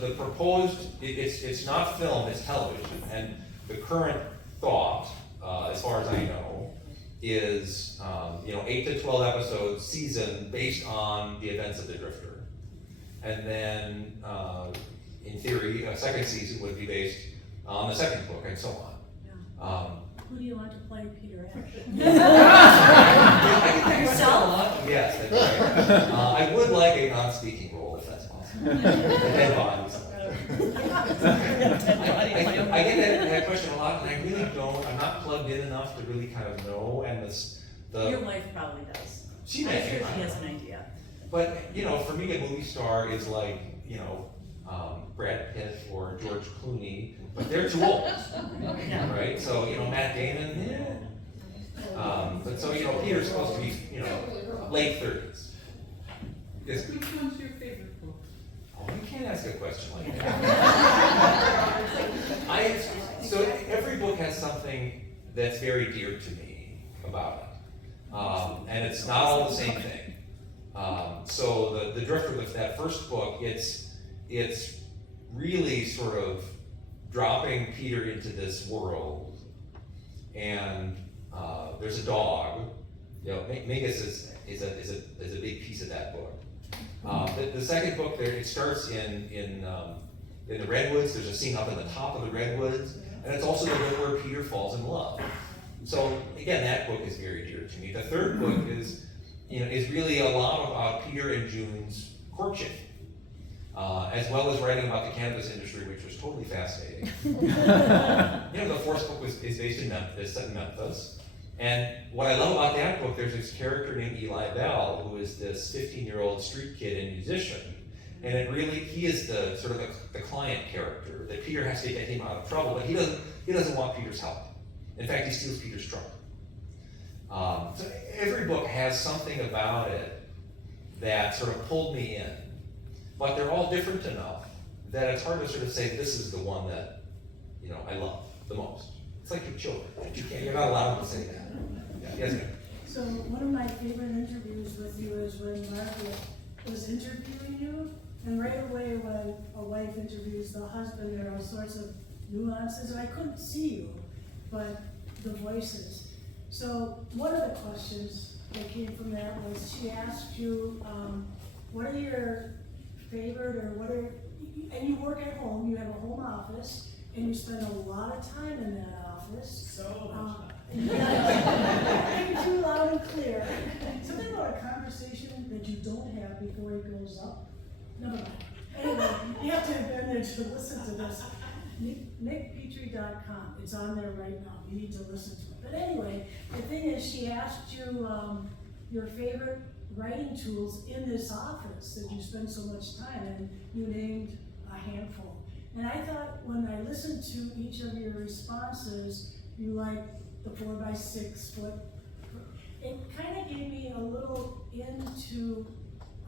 the proposed, it's not film, it's television, and the current thought, as far as I know, is 8 to 12 episodes season based on the events of The Drifter. And then, in theory, a second season would be based on the second book, and so on. Yeah. Who do you want to play Peter Ash? Yourself? Yes, that's right. I would like a non-speaking role, if that's possible. A dead body. I get that question a lot, and I really don't. I'm not plugged in enough to really kind of know. And Your wife probably does. She I'm may. sure she has an idea. But for me, a movie star is like Brad Pitt or George Clooney, but they're too old, Yeah. right? So Matt Damon, yeah. But so Peter's supposed to be late 30s. Yes. Which one's your favorite book? Oh, you can't ask a question like that. So every book has something that's very dear to me about it, and it's not all the same thing. So the Drifter, with that first book, it's really sort of dropping Peter into this world, and there's a dog. Mingus is a big piece of that book. The second book, it starts in the redwoods. There's a scene up in the top of the redwoods, and it's also the book where Peter falls in love. So again, that book is very dear to me. The third book is really a lot about Peter and June's courtship. as well as writing about the cannabis industry, which was totally fascinating. The fourth book is based in Memphis, set in Memphis. And what I love about that book, there's this character named Eli Bell, who is this 15-year-old street kid and musician. And he is the sort of the client character, that Peter has to get him out of trouble, but he doesn't want Peter's help. In fact, he steals Peter's truck. So every book has something about it that sort of pulled me in. But they're all different enough that it's hard to sort of say this is the one that, I love the most. It's like your children. You're not allowed to say that. Yeah. Yes, ma'am. So one of my favorite interviews with you is when Margaret was interviewing you, and right away when a wife interviews the husband, there are all sorts of nuances, and I couldn't see you, but the voices. So one of the questions that came from that was she asked you, what are your favorite, and you work at home, you have a home office, and you spend a lot of time in that office. So much time. Yeah, make it too loud and clear. Something about a conversation that you don't have before it goes up. Never mind. Anyway, you have to have been there to listen to this. NickPetrie.com. It's on there right now. You need to listen to it. But anyway, the thing is, she asked you your favorite writing tools in this office that you spend so much time, and you named a handful. And I thought when I listened to each of your responses, you like the 4x6 foot. It kind of gave me a little into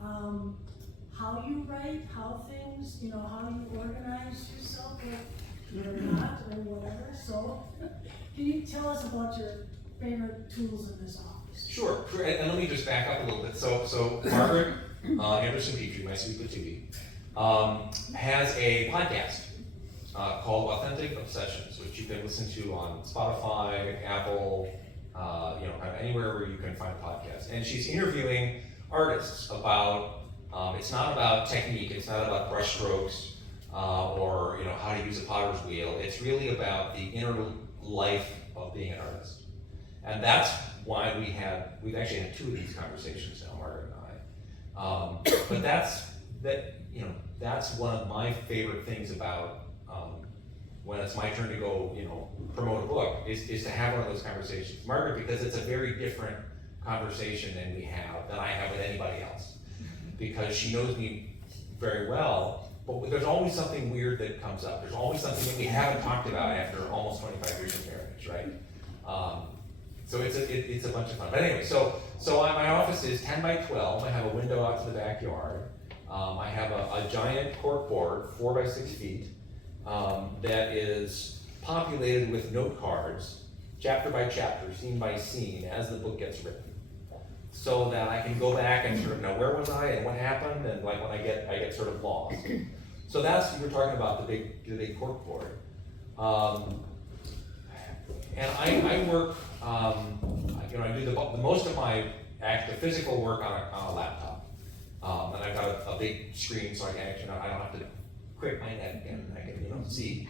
how you write, how things, how you organize yourself, or you're not, or whatever. So, can you tell us about your favorite tools in this office? Sure. And let me just back up a little bit. So Margaret Anderson Petrie, my sweet patootie, has a podcast called Authentic Obsessions, which you can listen to on Spotify, Apple, kind of anywhere where you can find a podcast. And she's interviewing artists about, it's not about technique, it's not about brush strokes, or how to use a potter's wheel. It's really about the inner life of being an artist. And that's why we've actually had two of these conversations now, Margaret and I. But that's one of my favorite things about when it's my turn to go, promote a book, is to have one of those conversations. Margaret, because it's a very different conversation than I have with anybody else. Because she knows me very well, but there's always something weird that comes up. There's always something that we haven't talked about after almost 25 years of marriage, right? So it's a bunch of fun. But anyway, so my office is 10 by 12. I have a window out to the backyard. I have a giant cork board, 4 by 6 feet, that is populated with note cards, chapter by chapter, scene by scene, as the book gets written, so that I can go back and sort of know where was I and what happened, and like when I get sort of lost. So that's, you were talking about the big cork board. And I work, I do the most of my physical work on a laptop. And I've got a big screen, so I don't have to crack my neck and I can, see.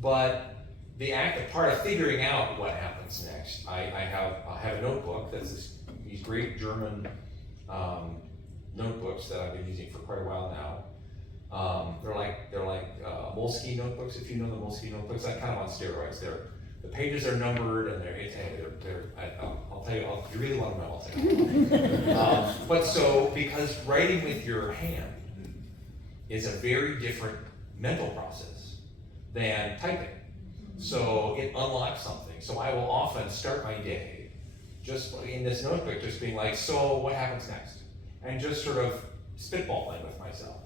But the part of figuring out what happens next, I have a notebook that's these great German notebooks that I've been using for quite a while now. They're like Moleskine notebooks, if you know the Moleskine notebooks. They're kind of on steroids. The pages are numbered, and I'll tell you, if you really want to know, I'll tell you. But so, because writing with your hand is a very different mental process than typing. So it unlocks something. So I will often start my day just in this notebook, just being like, so what happens next? And just sort of spitballing with myself.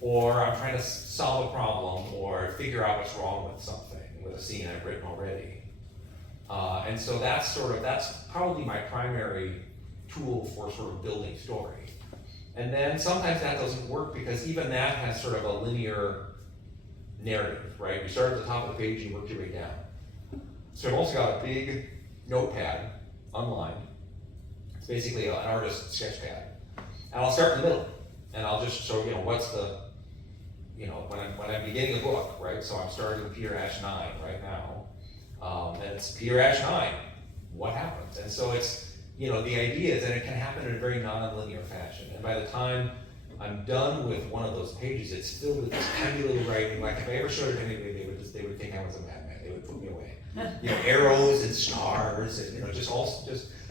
Or I'm trying to solve a problem or figure out what's wrong with something, with a scene I've written already. And so that's probably my primary tool for sort of building story. And then sometimes that doesn't work because even that has sort of a linear narrative, right? You start at the top of the page and you work your way down. So I've also got a big notepad, unlined. It's basically an artist's sketch pad. And I'll start in the middle. And I'll just show, what's the, when I'm beginning a book, right? So I'm starting with Peter Ash 9 right now. And it's Peter Ash 9, what happens? And so it's, the idea is that it can happen in a very non-linear fashion. And by the time I'm done with one of those pages, it's filled with this tiny little writing, like if I ever showed it to anybody, they would think I was a madman, they would put me away. You know, arrows and stars and, you know,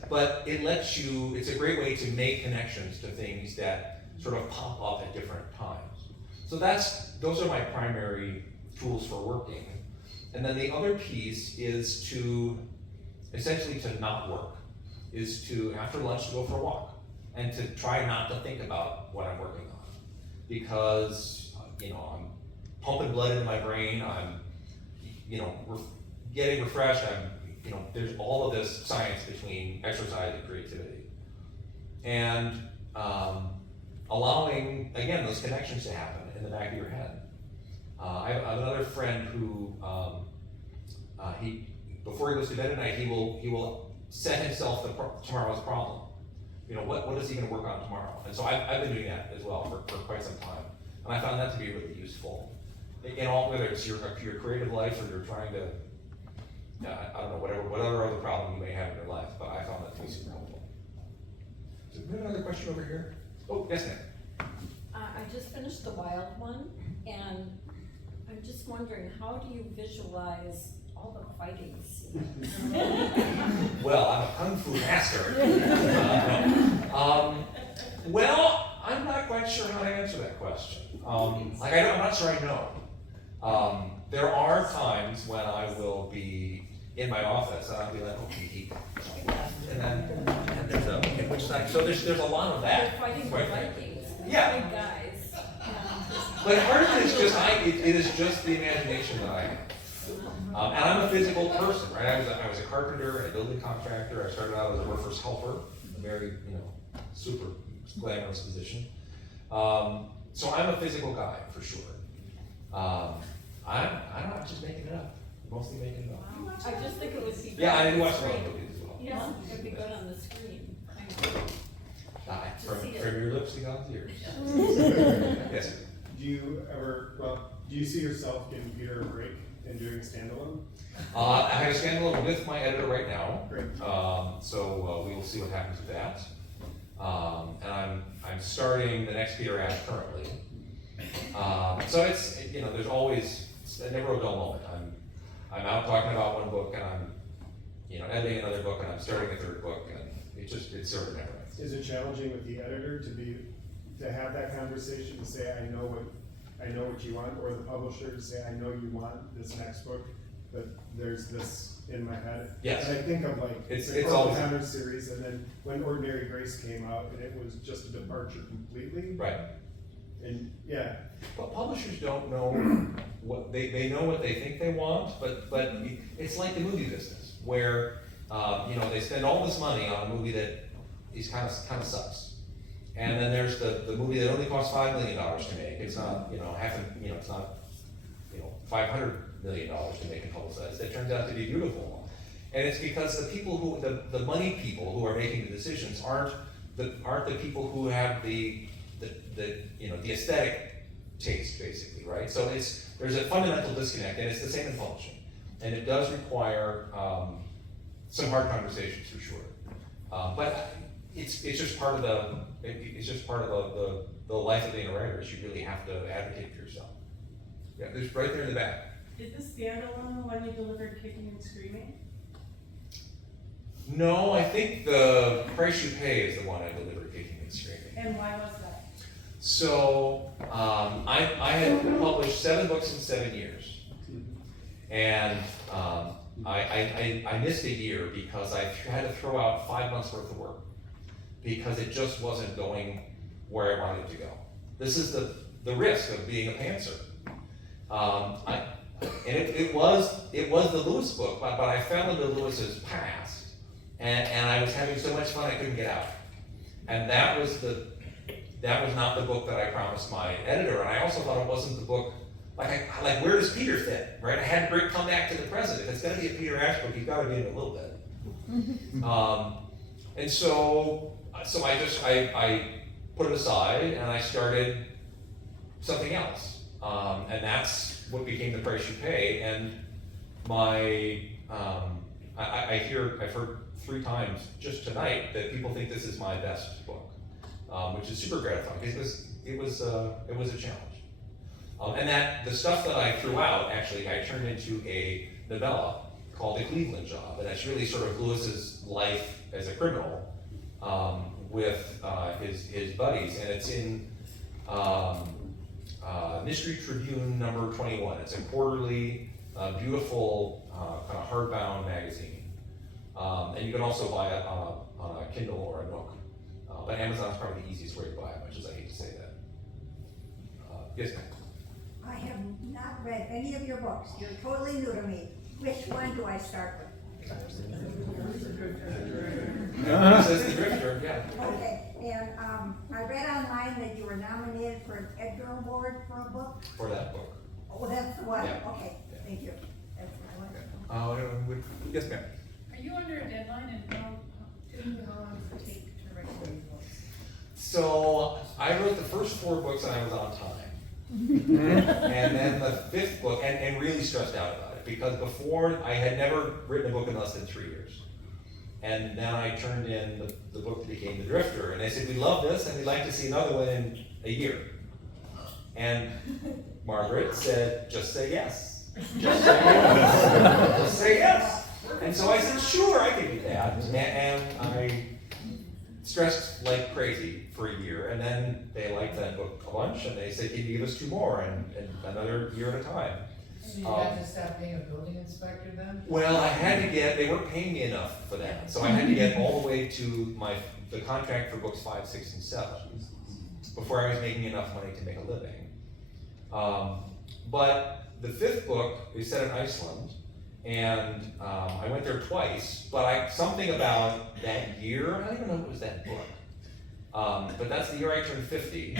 but it lets you, it's a great way to make connections to things that sort of pop up at different times. So those are my primary tools for working. And then the other piece is to, essentially to not work, is to, after lunch, to go for a walk. And to try not to think about what I'm working on. Because, you know, I'm pumping blood into my brain, I'm, you know, getting refreshed, you know, there's all of this science between exercise and creativity. And allowing, again, those connections to happen in the back of your head. I have another friend who, before he goes to bed at night, he will set himself tomorrow's problem. You know, what is he gonna work on tomorrow? And so I've been doing that as well for quite some time. And I found that to be really useful. In all, whether it's your creative life or you're trying to, I don't know, whatever other problem you may have in your life, but I found that to be super helpful. So we have another question over here. Oh, yes, ma'am. I just finished the wild one, and I'm just wondering, how do you visualize all the fighting scenes? Well, I'm a kung fu master. Well, I'm not quite sure how to answer that question. I'm not sure I know. There are times when I will be in my office and I'll be like, okay, and there's a, okay, which side? So there's a lot of that. They're fighting the Vikings, Yeah. big guys. But part of it is just it is just the imagination that I have. And I'm a physical person, right? I was a carpenter, a building contractor. I started out as a workforce helper, a very, you know, super glamorous position. So I'm a physical guy for sure. I'm not just making it up. I'm mostly making it up. I just think it would be. Yeah, I do watch a great. lot of movies as well. Yeah, it'd be good on the screen. From your lips to God's ears. Yes. Do you see yourself giving Peter a break and doing standalone? I have a standalone with my editor right now. Great. So we will see what happens with that. And I'm starting the next Peter ad currently. So it's, you know, there's always, it's never a dull moment. I'm out talking about one book and I'm, you know, editing another book and I'm starting a third book and it's sort of never ends. Is it challenging with the editor to have that conversation, to say, I know what you want, or the publisher to say, I know you want this next book, but there's this in my head? Yes. And I think of like, It's the always- Counter series, and then when Ordinary Grace came out, and it was just a departure completely. Right. And, yeah. Well, publishers don't know what, they know what they think they want, but it's like the movie business, where, you know, they spend all this money on a movie that is kind of sucks. And then there's the movie that only costs $5 million to make. It's not, you know, it's not, you know, $500 million to make and publicize. It turns out to be beautiful. And it's because the people who, the money people who are making the decisions aren't the people who have the you know, the aesthetic taste, basically, right? So there's a fundamental disconnect, and it's the same in publishing. And it does require some hard conversations for sure. But it's just part of the life of being a writer. Is you really have to advocate for yourself. Yeah, there's right there in the back. Is the standalone the one you delivered Kicking and Screaming? No, I think The Price You Pay is the one I delivered Kicking and Screaming. And why was that? So, I had published 7 books in 7 years. And I missed a year because I had to throw out 5 months worth of work because it just wasn't going where I wanted it to go. This is the risk of being a pantser. It was the Lewis book, but I fell into Lewis's past, and I was having so much fun I couldn't get out. And that was not the book that I promised my editor, and I also thought it wasn't the book, like where does Peter fit, right? I had to come back to the present. If it's gonna be a Peter Ash book, he's gotta be in it a little bit. And so I put it aside and I started something else. And that's what became The Price You Pay. And I've heard 3 times just tonight that people think this is my best book. which is super gratifying, because it was a challenge. And that, the stuff that I threw out, actually, I turned into a novella called The Cleveland Job, and that's really sort of Lewis's life as a criminal, with his buddies, and it's in Mystery Tribune number 21. It's a quarterly, beautiful, kind of hardbound magazine. And you can also buy it on a Kindle or a Nook. But Amazon's probably the easiest way to buy it, much as I hate to say that. Yes, ma'am? I have not read any of your books. You're totally new to me. Which one do I start with? Says the Drifter, yeah. Okay, and I read online that you were nominated for an Edgar Award for a book. For that book. Oh, that's the one. Yeah. Okay, thank you. That's what I wanted to know. Yes, ma'am. Are you under a deadline, and how long does it take to write one of these books? So I wrote the first 4 books and I was on time. And then the 5th book, and really stressed out about it, because before I had never written a book in less than 3 years. And then I turned in the book that became The Drifter, and they said, we love this and we'd like to see another one in a year. And Margaret said, just say yes. Just say yes. Just say yes. And so I said, sure, I can do that. And I stressed like crazy for a year, and then they liked that book a bunch, and they said, can you give us 2 more, and another year at a time. So you had to stop being a building inspector then? Well, I had to get, they weren't paying me enough for that, so I had to get all the way to the contract for books 5, 6, and 7, before I was making enough money to make a living. But the 5th book is set in Iceland, and I went there twice, but something about that year, I don't even know if it was that book. But that's the year I turned 50.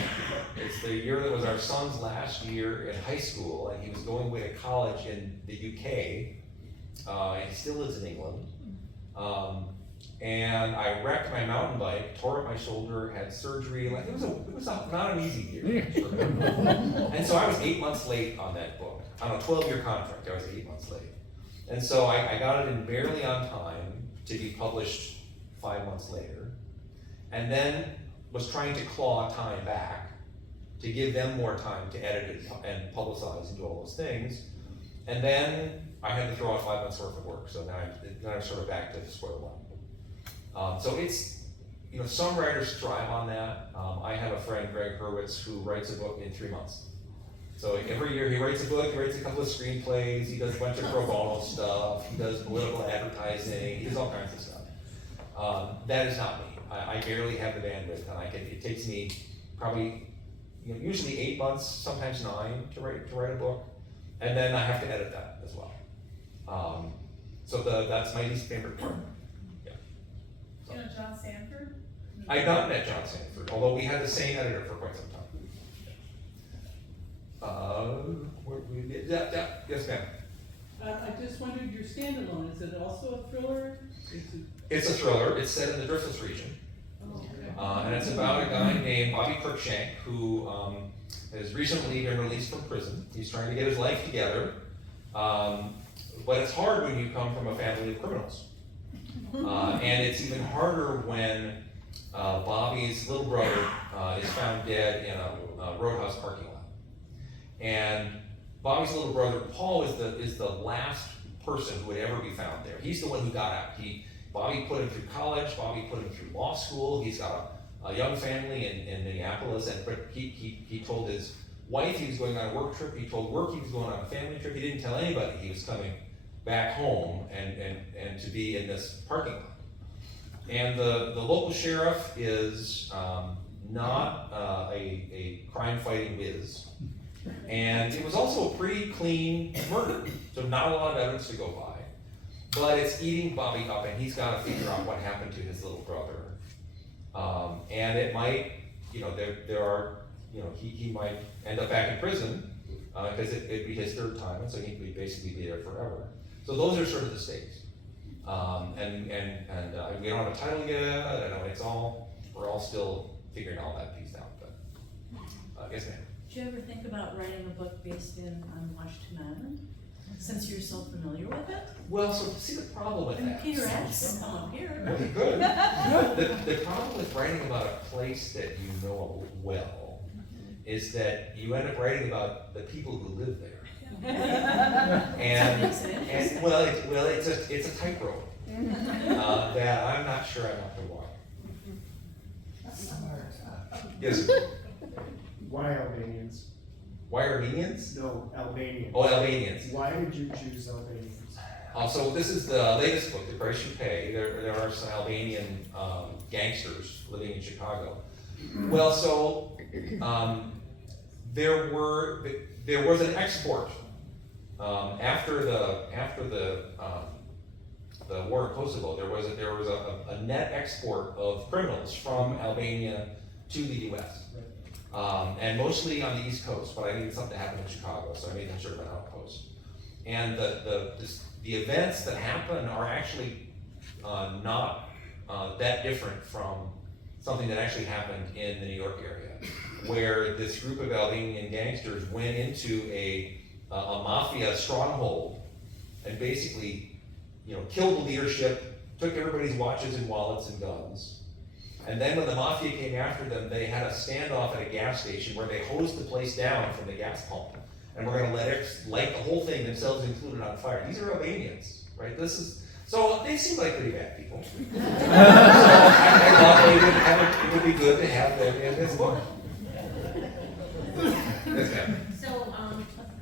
It's the year that was our son's last year in high school, and he was going away to college in the UK. He still lives in England. And I wrecked my mountain bike, tore up my shoulder, had surgery. Like it was not an easy year. And so I was 8 months late on that book. On a 12-year contract, I was 8 months late. And so I got it in barely on time to be published 5 months later. And then was trying to claw time back to give them more time to edit it and publicize and do all those things. And then I had to throw out 5 months worth of work. So now I'm sort of back to square one. So it's, some writers thrive on that. I have a friend, Greg Hurwitz, who writes a book in 3 months. So every year he writes a book, he writes a couple of screenplays, he does a bunch of pro bono stuff, he does political advertising, he does all kinds of stuff. That is not me. I barely have the bandwidth, and it takes me probably, usually 8 months, sometimes 9 to write a book, and then I have to edit that as well. So that's my least favorite part. Yeah. Do you know John Sanford? I've not met John Sanford, although we had the same editor for quite some time. Yes, ma'am. I just wondered, your standalone, is it also a thriller? It's a thriller. It's set in the Driftless region. Oh, okay. And it's about a guy named Bobby Cruikshank who has recently been released from prison. He's trying to get his life together. But it's hard when you come from a family of criminals. And it's even harder when Bobby's little brother is found dead in a roadhouse parking lot. And Bobby's little brother, Paul, is the last person who would ever be found there. He's the one who got out. Bobby put him through college, Bobby put him through law school, he's got a young family in Minneapolis, but he told his wife he was going on a work trip, he told work he was going on a family trip, he didn't tell anybody he was coming back home and to be in this parking lot. And the local sheriff is not a crime-fighting whiz. And it was also a pretty clean murder, so not a lot of evidence to go by. But it's eating Bobby up, and he's got to figure out what happened to his little brother. And it might, there are, he might end up back in prison because it'd be his 3rd time, and so he'd basically be there forever. So those are sort of the stakes. And we don't have a title yet. I know we're all still figuring all that piece out. But yes, ma'am. Did you ever think about writing a book based on Washington Island? Since you're so familiar with it? Well, so see the problem with And that. Peter Addison, come up here. Really good. The problem with writing about a place that you know well is that you end up writing about the people who live there. And, That makes it interesting. it's a tightrope that I'm not sure I want to walk. Yes. Why Albanians? Why Armenians? No, Albanians. Oh, Albanians. Why did you choose Albanians? So this is the latest book, The Price You Pay. There are some Albanian gangsters living in Chicago. Well, so there was an export after the war in Kosovo. There was a net export of criminals from Albania to the U.S. And mostly on the East Coast, but I needed something to happen in Chicago, so I made them sort of an outpost. And the events that happen are actually not that different from something that actually happened in the New York area, where this group of Albanian gangsters went into a mafia stronghold and basically, killed the leadership, took everybody's watches and wallets and guns. And then when the mafia came after them, they had a standoff at a gas station where they hosed the place down from the gas pump. And we're gonna light the whole thing, themselves included, on fire. These are Albanians, right? So they seem like pretty bad people. So I thought it would be good to have them in this book. Yes, ma'am. So,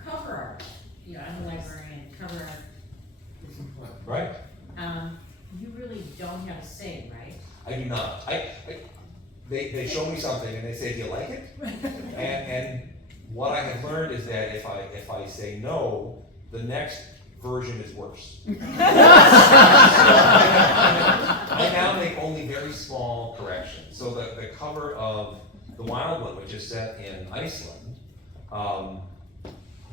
cover art, I'm a librarian, cover art is important. Right? You really don't have a say, right? I do not. They show me something and they say, do you like it? And what I have learned is that if I say no, the next version is worse. I now make only very small corrections. So the cover of The Wild One, which is set in Iceland,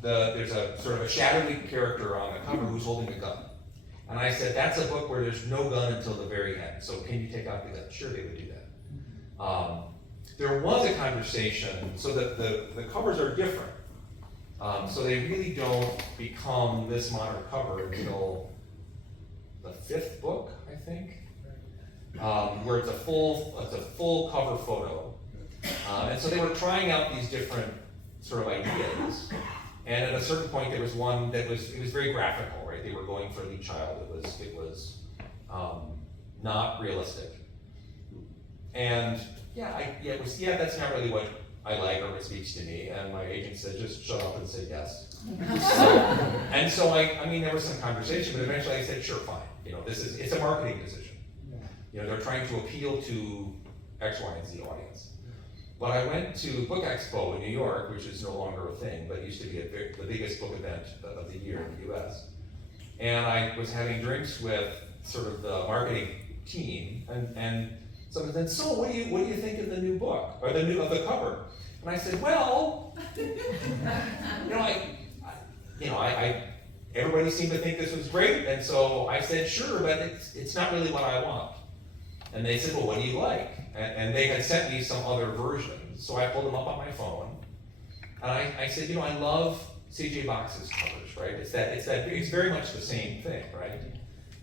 there's a sort of a shadowy character on the cover who's holding a gun. And I said, that's a book where there's no gun until the very end, so can you take out the gun? Sure, they would do that. There was a conversation, so that the covers are different. So they really don't become this modern cover until the 5th book, I think, where it's a full cover photo. And so they were trying out these different sort of ideas. And at a certain point, there was one that was very graphical, right? They were going for a lead child. It was not realistic. And that's not really what I like or what speaks to me. And my agent said, just shut up and say yes. So I mean, there was some conversation, but eventually I said, sure, fine. It's a marketing decision. They're trying to appeal to X, Y, and Z audience. But I went to Book Expo in New York, which is no longer a thing, but used to be the biggest book event of the year in the US. And I was having drinks with sort of the marketing team, and someone said, so what do you think of the new book, or of the cover? And I said, well, everybody seemed to think this was great, and so I said, sure, but it's not really what I want. And they said, well, what do you like? And they had sent me some other versions, so I pulled them up on my phone, and I said, I love C.J. Box's covers, right? It's very much the same thing, right?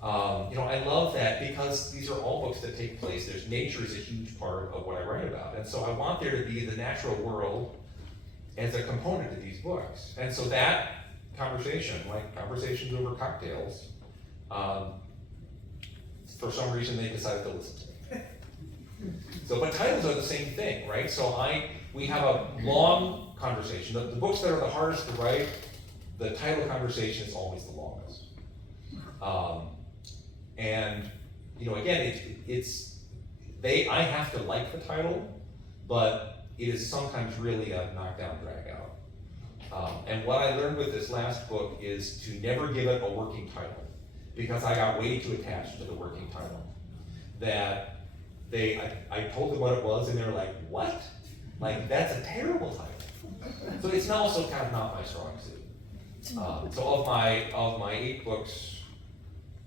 I love that because these are all books that take place. Nature is a huge part of what I write about, and so I want there to be the natural world as a component of these books. And so that conversation, like conversations over cocktails, for some reason they decided to listen to me. But titles are the same thing, right? So we have a long conversation. The books that are the hardest to write, the title conversation is always the longest. Again, I have to like the title, but it is sometimes really a knockdown, drag out. And what I learned with this last book is to never give it a working title, because I got way too attached to the working title. That I told them what it was, and they were like, what? Like, that's a terrible title. So it's also kind of not my strong suit. So of my 8 books,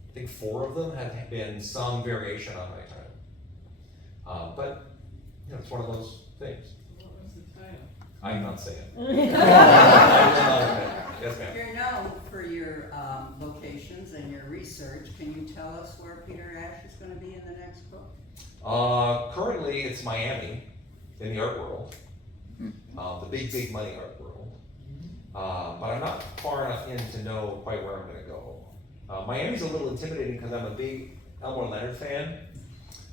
I think 4 of them have been some variation on my title. But it's one of those things. What was the title? I'm not saying. Yes, ma'am. You're known for your locations and your research. Can you tell us where Peter Ash is gonna be in the next book? Currently, it's Miami in the art world, the big money art world. But I'm not far enough in to know quite where I'm gonna go. Miami's a little intimidating because I'm a big Elmore Leonard fan,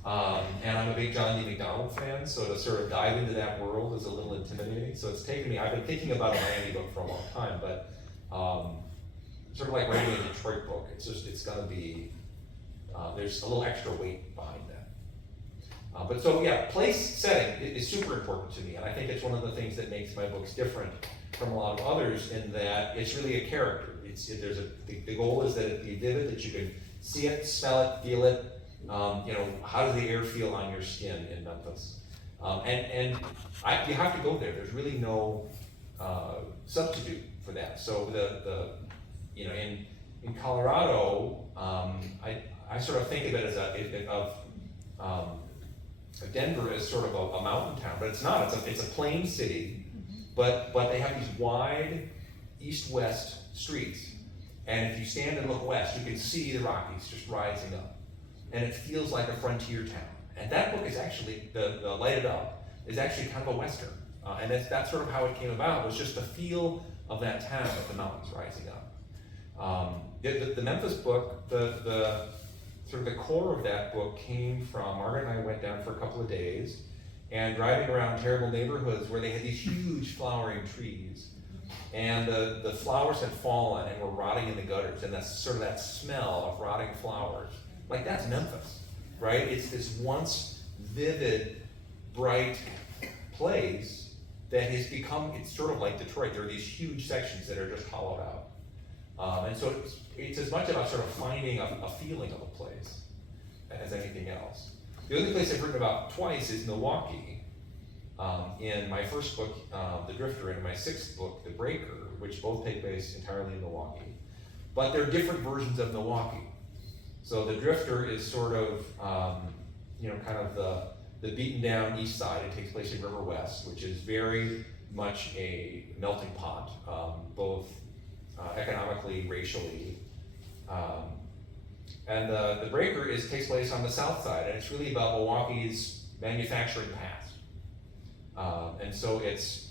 and I'm a big John D. McDonald fan, so to sort of dive into that world is a little intimidating. So it's taken me, I've been thinking about a Miami book for a long time, but sort of like writing a Detroit book, it's gonna be, there's a little extra weight behind that. But so yeah, place setting is super important to me, and I think it's one of the things that makes my books different from a lot of others in that it's really a character. The goal is that it be vivid, that you can see it, smell it, feel it. How does the air feel on your skin in Memphis? You have to go there. There's really no substitute for that. So in Colorado, I sort of think of it as Denver as sort of a mountain town, but it's not. It's a plain city, but they have these wide east-west streets, and if you stand and look west, you can see the Rockies just rising up, and it feels like a frontier town. And that book is actually the Light It Up is actually kind of a western, and that's sort of how it came about. Was just the feel of that town with the mountains rising up. The Memphis book, the sort of the core of that book came from Margaret and I went down for a couple of days and driving around terrible neighborhoods where they had these huge flowering trees. And the flowers had fallen and were rotting in the gutters, and that's sort of that smell of rotting flowers. Like, that's Memphis, right? It's this once vivid, bright place that has become, it's sort of like Detroit. There are these huge sections that are just hollowed out. And so it's as much about sort of finding a feeling of a place as anything else. The only place I've written about twice is Milwaukee. In my first book, The Drifter, and in my sixth book, The Breaker, which both take place entirely in Milwaukee. But they're different versions of Milwaukee. So The Drifter is sort of, kind of the beaten down east side. It takes place in River West, which is very much a melting pot, both economically, racially. And The Breaker takes place on the south side, and it's really about Milwaukee's manufacturing past. And so it's,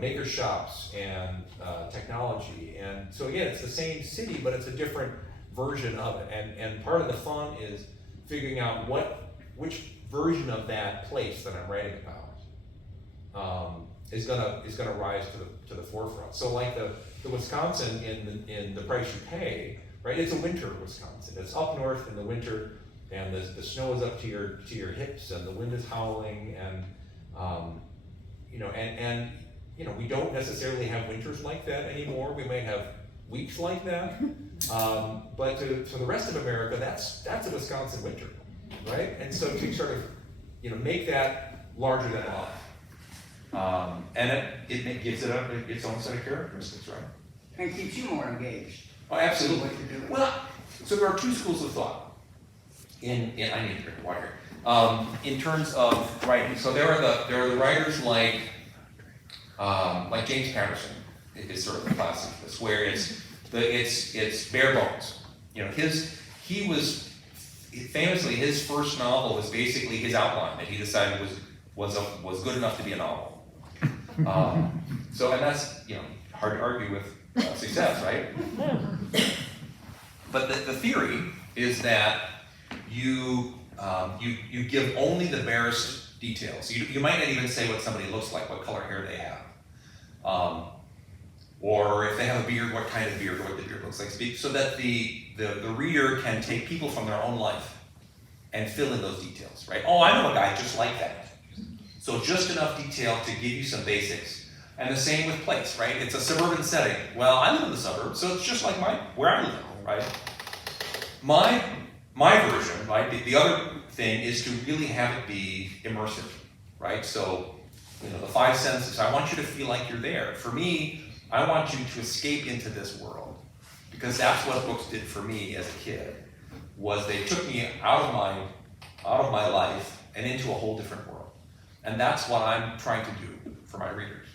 maker shops and technology. And so again, it's the same city, but it's a different version of it. And part of the fun is figuring out which version of that place that I'm writing about is gonna rise to the forefront. So like the Wisconsin in The Price You Pay, right? It's a winter Wisconsin. It's up north in the winter, and the snow is up to your hips, and the wind is howling, and we don't necessarily have winters like that anymore. We might have weeks like that, but to the rest of America, that's a Wisconsin winter, right? And so to sort of make that larger than life, and it gives it its own set of characteristics, right? And keeps you more engaged. Oh, absolutely. What you're doing. Well, so there are two schools of thought. I need to drink water. In terms of writing, so there are the writers like James Patterson is sort of the classic of this, where it's bare bones. He was famously, his first novel was basically his outline that he decided was good enough to be a novel. So, and that's hard to argue with success, right? But the theory is that you give only the barest details. You might not even say what somebody looks like, what color hair they have, or if they have a beard, what kind of beard, or what the beard looks like. So that the reader can take people from their own life and fill in those details, right? Oh, I know a guy just like that. So just enough detail to give you some basics. And the same with place, right? It's a suburban setting. Well, I live in the suburbs, so it's just like where I live, right? My version, right? The other thing is to really have it be immersive, right? So, the five senses. I want you to feel like you're there. For me, I want you to escape into this world, because that's what books did for me as a kid. Was they took me out of my life and into a whole different world, and that's what I'm trying to do for my readers.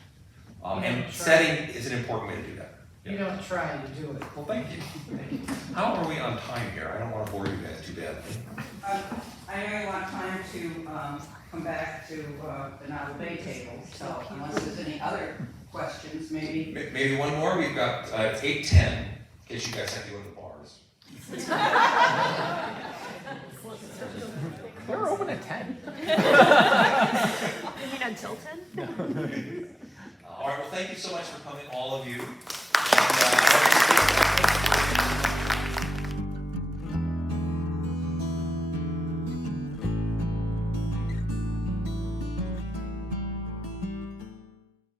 And setting is an important way to do that. You don't try, you do it. Well, thank you. Thank you. How are we on time here? I don't want to bore you guys too badly. I know you want time to, come back to, the Novel Bay table, so unless there's any other questions, maybe. Maybe one more, we've got 8:10, in case you guys have to go to the bars. They're open at 10. You mean until 10? All right, well, thank you so much for coming, all of you. And,